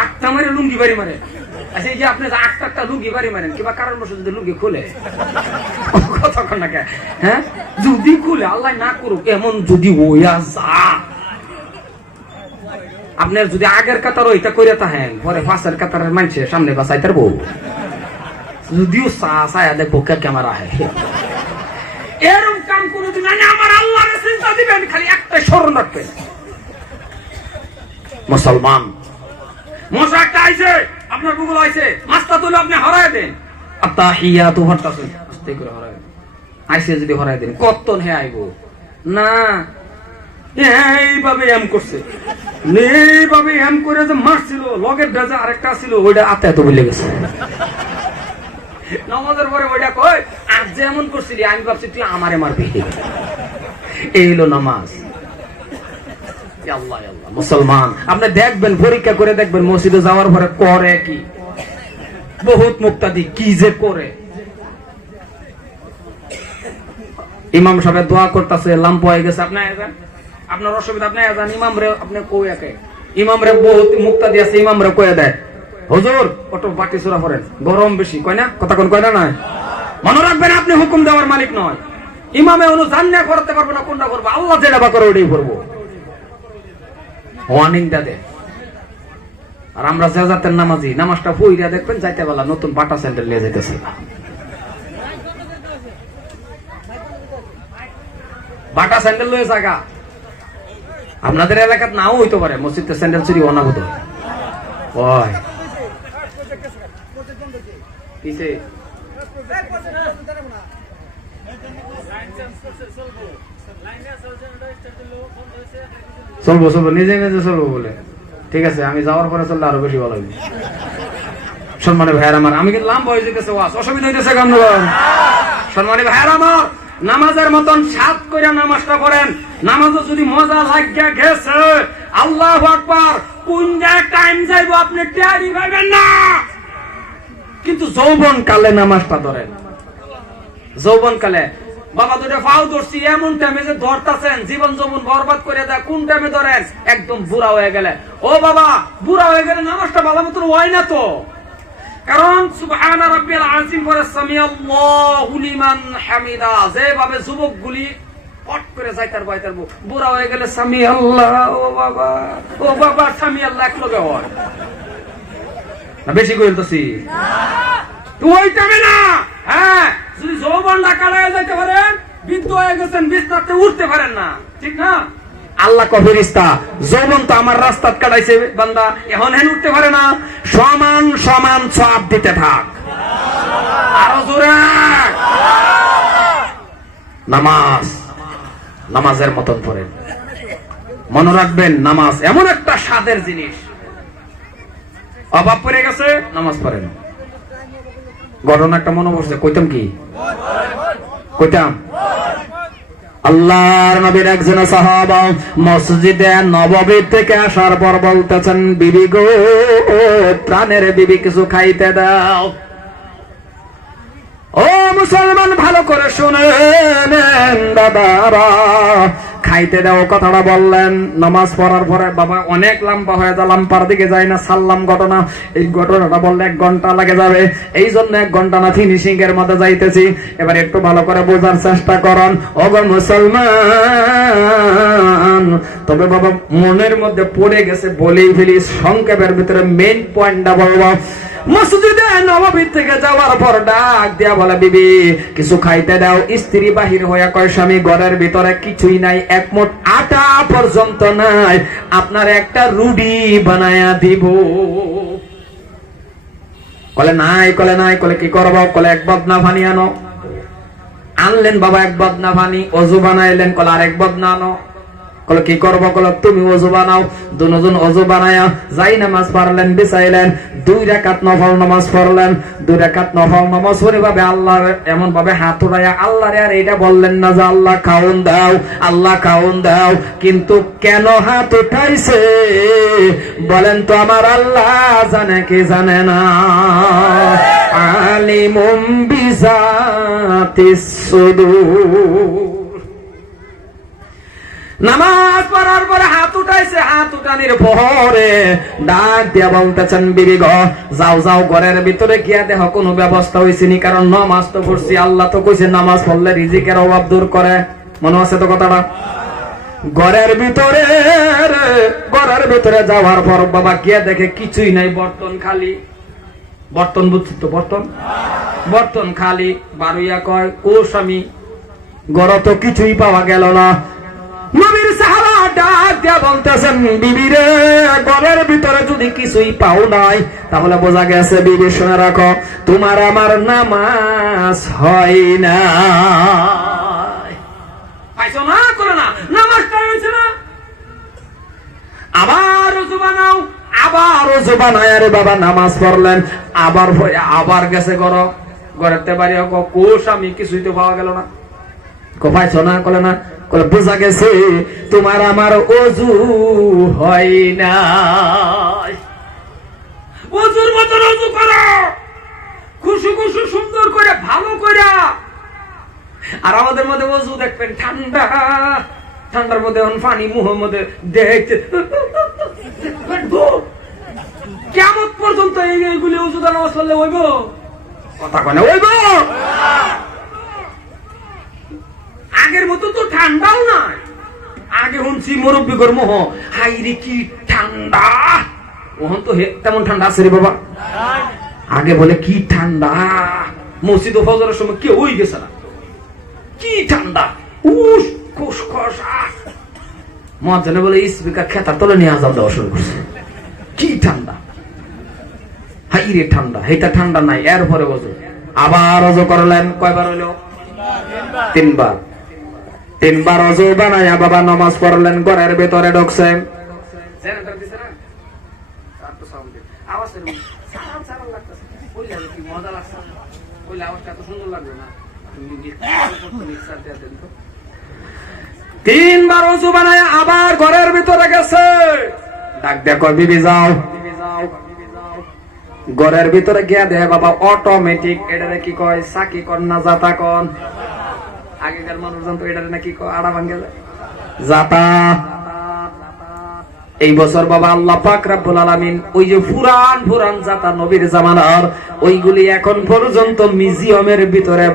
আটটা মারে লুঙ্গি বাড়ি মারে, আচ্ছা, এই যে আপনি একটা লুঙ্গি বাড়ি মারেন কিংবা কারণ বসে যদি লুঙ্গি খুলে কতক্ষণ না, হ্যাঁ যদি খুলে আল্লাহ না করুক এমন যদি ওয়া যা, আপনার যদি আগের কাতার ওইটা করে থাকেন পরে পাশের কাতারের মানুষের সামনে বাসাই তার বউ যদিও চায়া দেখবো কে ক্যামেরা হয়, এরকম কাম কোনোদিন আমার আল্লাহর চিন্তা দিবেন, খালি একটাই স্মরণ রাখবেন, মুসলমান মশা একটা আইছে আপনার গুগল আইছে মাস্তা তুলে আপনি হরায় দেন, আত্তাহিয়াতু পড়তাছেন আস্তে করে হরায় আইছে যদি হরায় দেন কতক্ষণ হে আইবো না, এইভাবে এম করছে, এইভাবে এম করে যে মারছিল লগের ভেজা আরেকটা ছিল ওইটা আত্মা এত বলে গেছে নামাজের পরে ওইটা কই আর যেমন করছিলি আমি ভাবছি তুই আমারে মারবি, এই হলো নামাজ। আল্লাহ আল্লাহ মুসলমান, আপনি দেখবেন পরীক্ষা করে দেখবেন মসজিদে যাওয়ার পরে করে কি, বহুত মুক্তাদি কি যে করে। ইমাম সাহেব দোয়া করতেছে লাম্প হয়ে গেছে, আপনি আপনার অসুবিধা আপনি ইমাম রে আপনি কই একে ইমাম রে বহুত মুক্তাদি আছে, ইমাম রে কয়ে দেয় হুজুর অত বাটি চূড়া করেন গরম বেশি, কয় না কথা কোন কয় না, মনে রাখবেন আপনি হুকুম দেওয়ার মালিক নয়, ইমামে অনুযান না করতে পারবো না, কোনটা করবো আল্লাহ যেটা বা করে ওইটাই করবো, ওয়ার্নিংটা দেয়। আর আমরা যে জাতের নামাজি নামাজটা পইরা দেখবেন যাইতে বেলা নতুন বাটা স্যান্ডেল নিয়ে যেতেছে, বাটা স্যান্ডেল লয়ে জায়গা আপনাদের এলাকাত নাও হইতে পারে, মসজিদে স্যান্ডেল চুরি অনাবত হয় পিছে চলবো চলবো নিজে নিজে চলবো বলে, ঠিক আছে আমি যাওয়ার পরে চললে আরো বেশি ভালো হবে। সম্মানী ভাইয়ার আমার, আমি কিন্তু লাম্বা হয়ে যেতেছে ওয়াজ, অসুবিধা হইতেছে কেন? সম্মানী ভাইয়ার আমার, নামাজের মতন সাত করে নামাজটা করেন, নামাজও যদি মজা লাগিয়া গেছে আল্লাহু আকবার কোন জায়গায় টাইম যাইবো আপনি টেরই পাবেন না, কিন্তু যৌবন কালে নামাজটা ধরেন, যৌবন কালে বাবা দুটো ফাও ধরছি এমন টাইমে যে ধরতেছেন জীবন যৌবন বরবাদ করে দেয়, কোন টাইমে ধরেন একদম বুড়া হয়ে গেলে, ও বাবা বুড়া হয়ে গেলে নামাজটা ভালো মতন হয় না তো, কারণ সুবহান রাব্বিয়াল আযীম পরে সামিআল্লাহু লিমান হামিদা, যেভাবে যুবকগুলি পট করে যাইতার বাইতার বুড়া হয়ে গেলে সামিআল্লাহ ও বাবা সামিআল্লাহ এক লগে হয় না, বেশি কইলতেছি না ওই টাইমে না, হ্যাঁ যদি যৌবনটা কাটায় যাইতে পারেন বৃদ্ধ হয়ে গেছেন বিছানাতে উঠতে পারেন না, ঠিক না? আল্লাহ কো ফেরেশতা যৌবন তো আমার রাস্তা কাটাইছে বান্দা, এখন হেন উঠতে পারে না, সমান সমান সওয়াব দিতে থাক, আরো জোরে নামাজ নামাজের মতন পড়েন, মনে রাখবেন নামাজ এমন একটা স্বাদের জিনিস, অভাব পড়ে গেছে নামাজ পড়েন। ঘটনা একটা মনে পড়ছে, কইতাম কি কইতাম, আল্লাহর নবীর একজন সাহাবা মসজিদে নববী থেকে আসার পর বলতেছেন, বিবি গো প্রাণের বিবি কিছু খাইতে দাও। ও মুসলমান ভালো করে শুনেন বাবারা, খাইতে দাও কথাটা বললেন নামাজ পড়ার পরে, বাবা অনেক লম্বা হয়ে যায়, লাম্পার দিকে যায় না সাল্লাম ঘটনা, এই ঘটনাটা বললে 1 ঘন্টা লাগে যাবে, এই জন্য 1 ঘন্টা না ফিনিশিং এর মধ্যে যাইতেছি, এবার একটু ভালো করে বোঝার চেষ্টা করুন ও গো মুসলমান। তবে বাবা মনের মধ্যে পড়ে গেছে বলেই ফেলি, সংক্ষেপের ভিতরে মেইন পয়েন্টটা বলবো। মসজিদে নববী থেকে যাওয়ার পর ডাক দিয়া বলে, বিবি কিছু খাইতে দাও। স্ত্রী বাহির হইয়া কয়, স্বামী ঘরের ভিতরে কিছুই নাই, এক মুঠ আটা পর্যন্ত নাই, আপনার একটা রুটি বানায়া দিব। কলে নাই, কলে নাই, কলে কি করবো? কলে 1 বদনা পানি আনো। আনলেন বাবা 1 বদনা পানি, অজু বানাইলেন, কলে আর 1 বদনা আনো। কলে কি করবো? কলে তুমি অজু বানাও। দুজন অজু বানায়া যাই নামাজ পড়লেন, বিছাইলেন, 2 রাকাত নফল নামাজ পড়লেন। 2 রাকাত নফল নামাজ পড়ে ভাবে আল্লাহ এমন ভাবে হাত উঠাইয়া আল্লাহরে আর এটা বললেন না যে আল্লাহ খাওন দাও, আল্লাহ খাওন দাও, কিন্তু কেন হাত উঠাইছে বলেন তো আমার আল্লাহ জানে কি জানে না? আলিমুম বিজাতিস সুদূর। নামাজ পড়ার পরে হাত উঠাই উঠাইছে হাত উঠানির পরে ডাক দিয়া বলতেছেন বিবি গো যাও যাও ঘরের ভিতরে গিয়া দেখো কোনো ব্যবস্থা হয়েছে নি, কারণ নামাজ তো পড়ছি, আল্লাহ তো কইছে নামাজ পড়লে রিজিকের অভাব দূর করে। মনে আছে তো কথাটা? ঘরের ভিতরে যাওয়ার পর বাবা গিয়া দেখে কিছুই নাই, বর্তন খালি। বর্তন বুঝছি তো? বর্তন খালি। বারুইয়া কয় ও স্বামী, ঘর তো কিছুই পাওয়া গেল না। নবীর সাহাবা ডাক দিয়া বলতেছেন বিবি রে, ঘরের ভিতরে যদি কিছুই পাও নাই তাহলে বোঝা গেছে বিবি শুনে রাখো তোমার আমার নামাজ হয় না। পাইছো না? করে না, নামাজটা হয়েছে না। আবার ওযু বানাও, আবার ওযু বানায় আরে বাবা নামাজ পড়লেন, আবার গেছে ঘরেতে বাড়ি কো স্বামী কিছুই তো পাওয়া গেল না। পাইছো না? কলে না। কলে বোঝা গেছে তোমার আমার ওযু হয় না। ওযুর মতন ওযু করো, খুশু খুশু সুন্দর করে ভালো করে। আর আমাদের মধ্যে ওযু দেখবেন ঠান্ডা, ঠান্ডার মধ্যে পানি মুহের মধ্যে দেখতে কিয়ামত পর্যন্ত এইগুলি ওযু দ্বারা নামাজ পড়লে হইব? কথা কয় না হইব? আগের মতো তো ঠান্ডাও নাই। আগে শুনছি মুরব্বিগর মোহ হাইরে কি ঠান্ডা, ওহন তো তেমন ঠান্ডা আছে রে বাবা। আগে বলে কি ঠান্ডা, মসজিদ ও ফজরের সময় কেউ হই গেছে না, কি ঠান্ডা, উস খুশখস। মহাজনে বলে স্পিকার খেতার তলে নিয়ে আজাব দেওয়া শুরু করছে, কি ঠান্ডা, হাইরে ঠান্ডা। হেটা ঠান্ডা নাই। এরপরে ওযু, আবার ওযু করলেন। কয়বার হইলো? তিনবার ওযু বানায়া বাবা নামাজ পড়লেন, ঘরের ভিতরে ঢুকছে। তিনবার ওযু বানায়া আবার ঘরের ভিতরে গেছে। ডাক দেখো বিবি যাও। ঘরের ভিতরে গিয়া দেখে বাবা অটোমেটিক, এটা কি কয় সাকি কন না জাতা কন? আগেকার মানুষজন তো এটা নাকি আড়া ভাঙ্গে জাতা। এই বছর বাবা আল্লাহ পাক রব্বুল আলামিন ওই যে পুরান জাতা নবীর জামানার, ওইগুলি এখন পর্যন্ত মিউজিয়ামের ভিতরে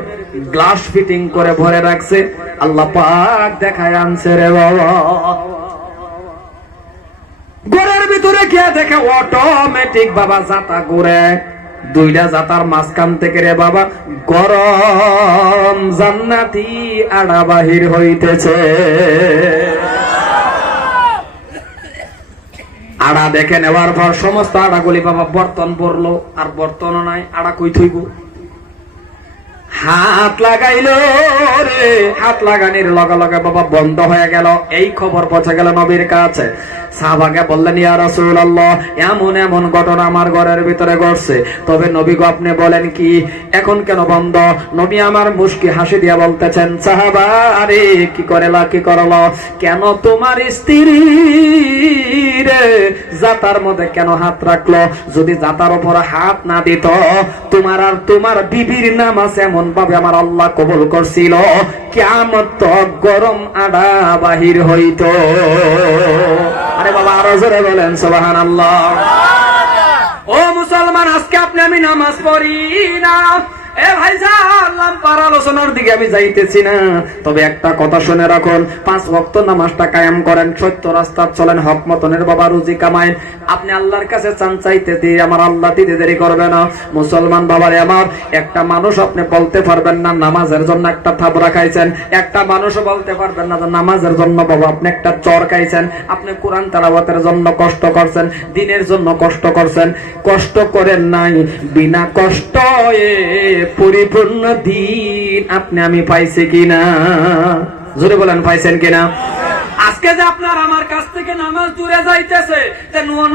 গ্লাস ফিটিং করে ভরে রাখছে। আল্লাহ পাক দেখায় আনছে রে বাবা। ঘরের ভিতরে গিয়া দেখে অটোমেটিক বাবা জাতা ঘুরে। দুইটা জাতার মাঝখান থেকে রে বাবা গরম জান্নাতি আড়া বাহির হইতেছে। আড়া দেখে নেওয়ার পর সমস্ত আড়াগুলি বাবা বর্তন পড়লো, আর বর্তনও নাই। আড়া কই থইব? হাত লাগাইল রে, হাত লাগানির লগে লগে বাবা বন্ধ হয়ে গেল। এই খবর পৌঁছে গেল নবীর কাছে। সাহাবাকে বললেন ইয়া রাসূলুল্লাহ, এমন এমন ঘটনা আমার ঘরের ভিতরে ঘটছে, তবে নবী গো আপনি বলেন কি এখন কেন বন্ধ? নবী আমার মুস্কি হাসি দিয়া বলতেছেন সাহাবা আরে কি করলো, কেন তোমার স্ত্রী রে জাতার মধ্যে কেন হাত রাখলো? যদি জাতার উপর হাত না দিত তোমার আর তোমার বিবির নামাজ এমন ভাবে আমার আল্লাহ কবুল করছিল, কিয়ামত গরম আড়া বাহির হইতো। আরে বাবা আরো জোরে বলেন সুবহানাল্লাহ। ও মুসলমান, আজকে আপনি আমি নামাজ পড়ি না। এ ভাইজান, লাম্পার আলোচনার দিকে আমি যাইতেছি না, তবে একটা কথা শুনে রাখুন, 5 ওয়াক্ত নামাজটা কায়েম করেন, সত্য রাস্তা চলেন, হক মতনের বাবা রুজি কামায়েন। আপনি আল্লাহর কাছে চান চাইতে দিয়ে আমার আল্লাহ দিতে দেরি করবে না। মুসলমান বাবারে আমার, একটা মানুষ আপনি বলতে পারবেন না নামাজের জন্য একটা থাবড়া খাইছেন, একটা মানুষ বলতে পারবেন না নামাজের জন্য বাবা আপনি একটা চর খাইছেন। আপনি কোরআন তেলাওয়াতের জন্য কষ্ট করছেন, দিনের জন্য কষ্ট করছেন, কষ্ট করেন নাই, বিনা কষ্ট পরিপূর্ণ দিন আপনি আমি পাইছি কিনা? জোরে বলেন পাইছেন কিনা? আজকে যে আপনার আমার কাছ থেকে নামাজ দূরে যাইতেছে,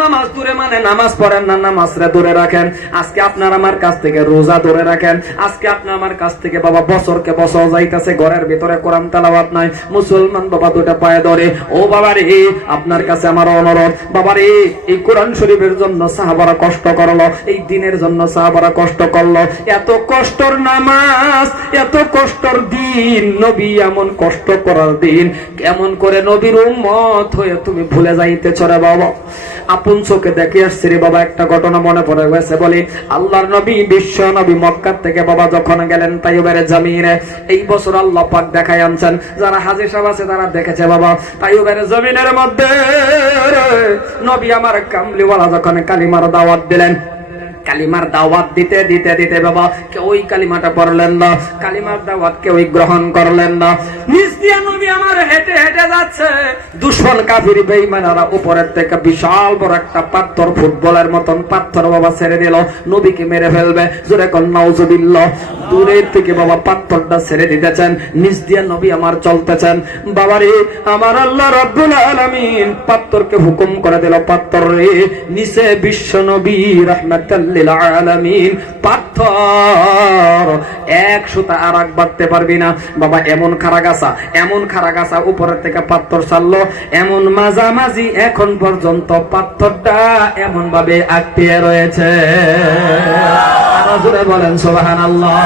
নামাজ দূরে মানে নামাজ পড়েন না, নামাজরে দূরে রাখেন। আজকে আপনার আমার কাছ থেকে রোজা দূরে রাখেন। আজকে আপনার আমার কাছ থেকে বাবা বছরকে বছর যাইতেছে, ঘরের ভিতরে কোরআন তেলাওয়াত নাই। মুসলমান বাবা দুটা পায়ে ধরে, ও বাবা রে আপনার কাছে আমার অনুরোধ, বাবা রে এই কোরআন শরীফের জন্য সাহাবারা কষ্ট করলো, এই দিনের জন্য সাহাবারা কষ্ট করলো। এত কষ্টর নামাজ, এত কষ্টর দিন, নবী এমন কষ্ট করার দিন কেমন করে নবীর উম্মত হয়ে তুমি ভুলে যাইতেছ রে বাবা। আপন চোখে দেখে আসছি রে বাবা, একটা ঘটনা মনে পড়ে গেছে। বলি আল্লাহর নবী, বিশ্ব নবী মক্কা থেকে বাবা যখন গেলেন তাইয়ুবের জমিনে, এই বছর আল্লাহ পাক দেখাই আনছেন, যারা হাজির সাহেব আছে তারা দেখেছে বাবা, তাইয়ুবের জমিনের মধ্যে নবী আমার কামলিওয়ালা যখন কালিমার দাওয়াত দিলেন, কালিমার দাওয়াত দিতে দিতে দিতে বাবা কেউই কালিমাটা পড়লেন না, কালিমার দাওয়াত কেউই গ্রহণ করলেন না। নিজ দিয়ে নবী আমার হেঁটে হেঁটে যাচ্ছে, দুশমন কাফির বেঈমানেরা উপরের থেকে বিশাল বড় একটা পাথর, ফুটবলের মতন পাথর বাবা ছেড়ে দিল, নবীকে মেরে ফেলবে। জোরে কোন নাউজুবিল্লাহ। দূরের থেকে বাবা পাথরটা ছেড়ে দিতেছেন, নিজ দিয়ে নবী আমার চলতেছেন। বাবারে আমার আল্লাহ রাব্বুল আলামিন পাথরকে হুকুম করে দিল, পাথর রে নিচে বিশ্ব নবী রাহমাতাল লিল আলামিন, পাথর এক সুতা আর এক বাঁধতে পারবি না বাবা। এমন খাড়াগাছা, এমন খাড়াগাছা উপরের থেকে পাথর ছাড়লো, এমন মাঝামাঝি এখন পর্যন্ত পাথরটা এমন ভাবে আটকে রয়েছে। আরো জোরে বলেন সুবহানাল্লাহ।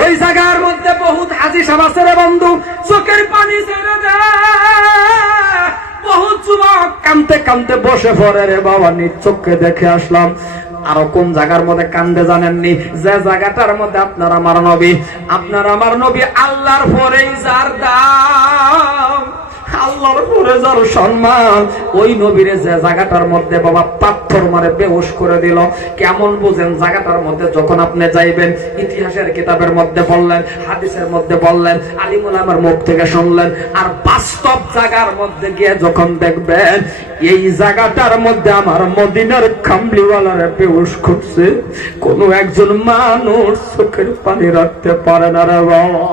ওই জায়গার মধ্যে বহুত হাজী সাহেব আছে রে বন্ধু, চোখের পানি ছেড়ে দেয়, বহুত যুবক কাঁদতে কাঁদতে বসে পড়ে রে বাবা, নিজ চোখে দেখে আসলাম। আরো কোন জায়গার মধ্যে কান্দে জানেননি? যে জায়গাটার মধ্যে আপনার আমার নবী, আপনার আমার নবী আল্লাহর পরেই যার দাম, আল্লাহর পরে যার সম্মান, ওই নবীরে যে জায়গাটার মধ্যে বাবা পাথর মারে বেহুশ করে দিল। কেমন বুঝেন? জায়গাটার মধ্যে যখন আপনি যাইবেন, ইতিহাসের কিতাবের মধ্যে বললেন, হাদিসের মধ্যে বললেন, আলিম উলামার মুখ থেকে শুনলেন, আর বাস্তব জায়গার মধ্যে গিয়ে যখন দেখবেন এই জায়গাটার মধ্যে আমার মদিনার কামলিওয়ালারে বেহুশ করছে, কোন একজন মানুষ চোখের পানি রাখতে পারে না রে বাবা।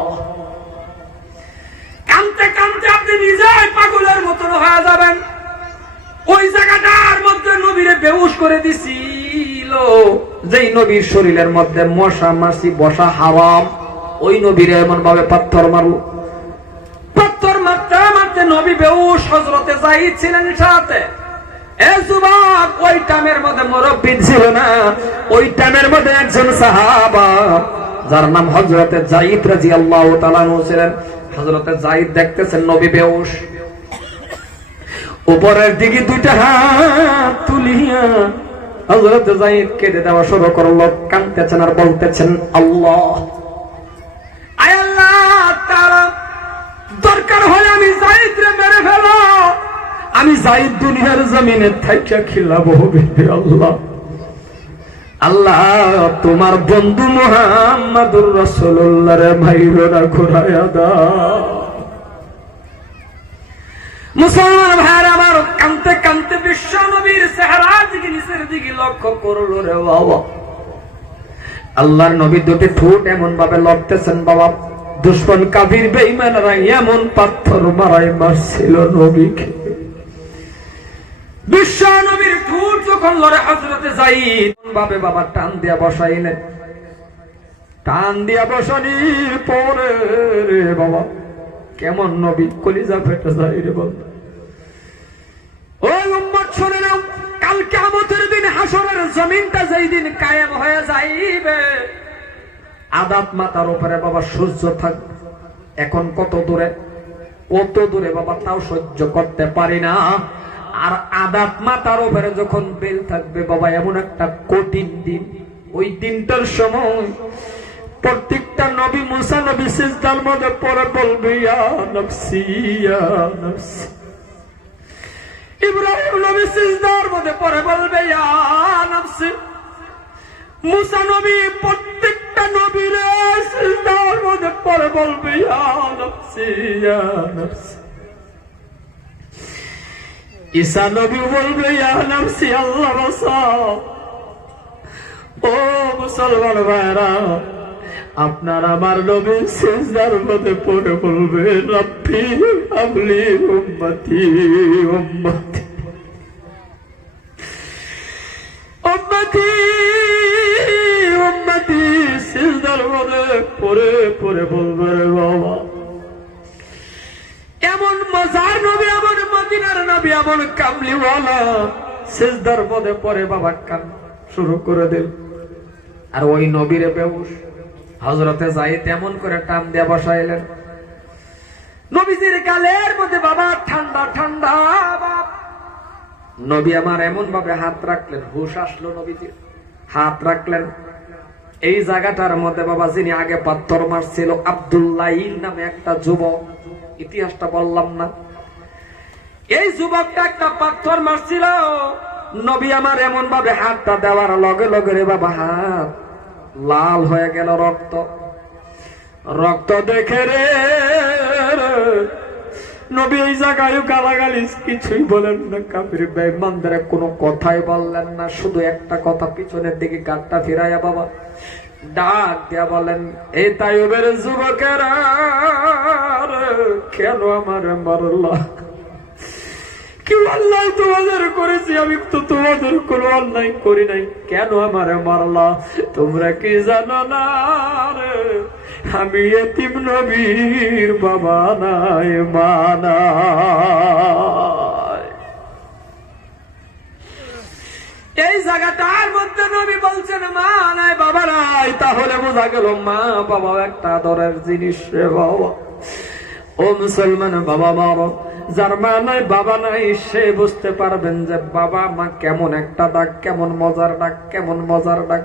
কাঁদতে কাঁদতে আপনি নিজেই পাগলের মতন হয়ে যাবেন। ওই জায়গাটার মধ্যে নবীরে বেহুশ করে দিছিল, যেই নবীর শরীরের মধ্যে মশা মাছি বসা হারাম, ওই নবীরে এমন ভাবে পাথর মারু, পাথর মারতে মারতে নবী বেহুশ। হযরতে যায়েদ ছিলেন সাথে। এ যুবক, ওই টাইমের মধ্যে মুরব্বি ছিল না, ওই টাইমের মধ্যে একজন সাহাবা যার নাম হযরতে যায়েদ রাদিয়াল্লাহু তাআলা আনহু ছিলেন। হযরতে যায়েদ দেখতেছেন নবী বেহুশ, উপরের দিকে দুইটা হাত তুলিয়া হযরতে যায়েদ কেঁদে দেওয়া শুরু করলো, কাঁদতেছেন আর বলতেছেন, আল্লাহ, আয় আল্লাহ তাআলা, দরকার হয় আমি যায়েদরে মেরে ফেলো, আমি যায়েদ দুনিয়ার জমিনে থাইকা খিলাবো আল্লাহ। আল্লাহ তোমার বন্ধু মুহাম্মাদুর রাসূলুল্লাহর ভাইরা ঘুরায়া দাও। মুসলমান ভাইরা আমার, কাঁদতে কাঁদতে বিশ্ব নবীর চেহারার দিকে নিচের দিকে লক্ষ্য করলো রে বাবা। আল্লাহর নবী দুটি ঠোঁট এমন ভাবে লড়তেছেন বাবা, দুশমন কাফির বেঈমানরা এমন পাথর মারাই মারছিল নবীকে। বিশ্ব নবীর ঠোঁট যখন লড়ে হযরতে যায়েদ ভাবে বাবা টান দিয়া বসাইলেন, টান দিয়া বসানির পরে রে বাবা কেমন নবী কলিজা ফেটে যায় রে বন্ধু। ওই উম্মত শুনে নাও, কাল কিয়ামতের দিন হাসরের জমিনটা যেই দিন কায়েম হয়ে যাইবে, আদাত মাথার উপরে বাবা সূর্য থাকবে। এখন কত দূরে, কত দূরে বাবা তাও সহ্য করতে পারি না। আর আদাত মাথার উপরে যখন বেল থাকবে বাবা, এমন একটা কঠিন দিন, ওই দিনটার সময় প্রত্যেকটা নবী, মুসা নবী সিজদার মধ্যে পড়ে বলবে ইয়া নফসি ইয়া নফসি, ইব্রাহিম নবী সিজদার মধ্যে পড়ে বলবে ইয়া নফসি, মুসা নবী প্রত্যেকটা নবীর সিজদার মধ্যে পড়ে বলবে ইয়া নফসি ইয়া নফসি, ঈসা নবী বলবে ইয়া নফসি আল্লাহ বাঁচাও। ও মুসলমান ভাইরা, আপনার আমার নবী সিজদার মধ্যে পড়ে বলবে রব্বি হাবলি উম্মতি উম্মতি উম্মতি উম্মতি, সিজদার মধ্যে পড়ে পড়ে বলবে রে বাবা। এমন মজার নবী, এমন মদিনার নবী, এমন কামলিওয়ালা সিজদার মধ্যে পড়ে বাবা কান শুরু করে দিল। আর ওই নবীরে বেহুশ হযরতে যায়েদ এমন করে টান দিয়ে বসাইলেন, নবীজির কালের মধ্যে বাবা ঠান্ডা ঠান্ডা বাপ। নবী আমার এমন ভাবে হাত রাখলেন, হুশ আসলো নবীজির, হাত রাখলেন এই জায়গাটার মধ্যে বাবা, যিনি আগে পাথর মারছিল আব্দুল্লাহ নামে একটা যুবক, ইতিহাসটা বললাম না, এই যুবকটা একটা পাথর মারছিল। নবী আমার এমন ভাবে হাতটা দেওয়ার লগে লগে রে বাবা হাত লাল হয়ে গেল, রক্ত রক্ত দেখে রে নবী এই জায়গায় গালাগালি কিছুই বলেন না, কাফির বেঈমানদের কোনো কথাই বললেন না, শুধু একটা কথা পিছনের দিকে গাঁটটা ফিরাইয়া বাবা ডাক দিয়া বলেন, এই তাইবের যুবকেরা কেন আমার মারলা? কি অন্যায় তোমাদের করেছি? আমি তো তোমাদের কোনো অন্যায় করি নাই, কেন আমারে মারলা? তোমরা কি জানো না রে, আমি এতিম নবীর বাবা নাই মা নাই। এই জায়গাটার মধ্যে নবী বলছেন মা নাই বাবা নাই, তাহলে বোঝা গেল মা বাবা একটা আদরের জিনিস রে বাবা। ও মুসলমান, বাবা মারো, যার মা নাই বাবা নাই সে বুঝতে পারবেন যে বাবা মা কেমন একটা ডাক, কেমন মজার ডাক, কেমন মজার ডাক।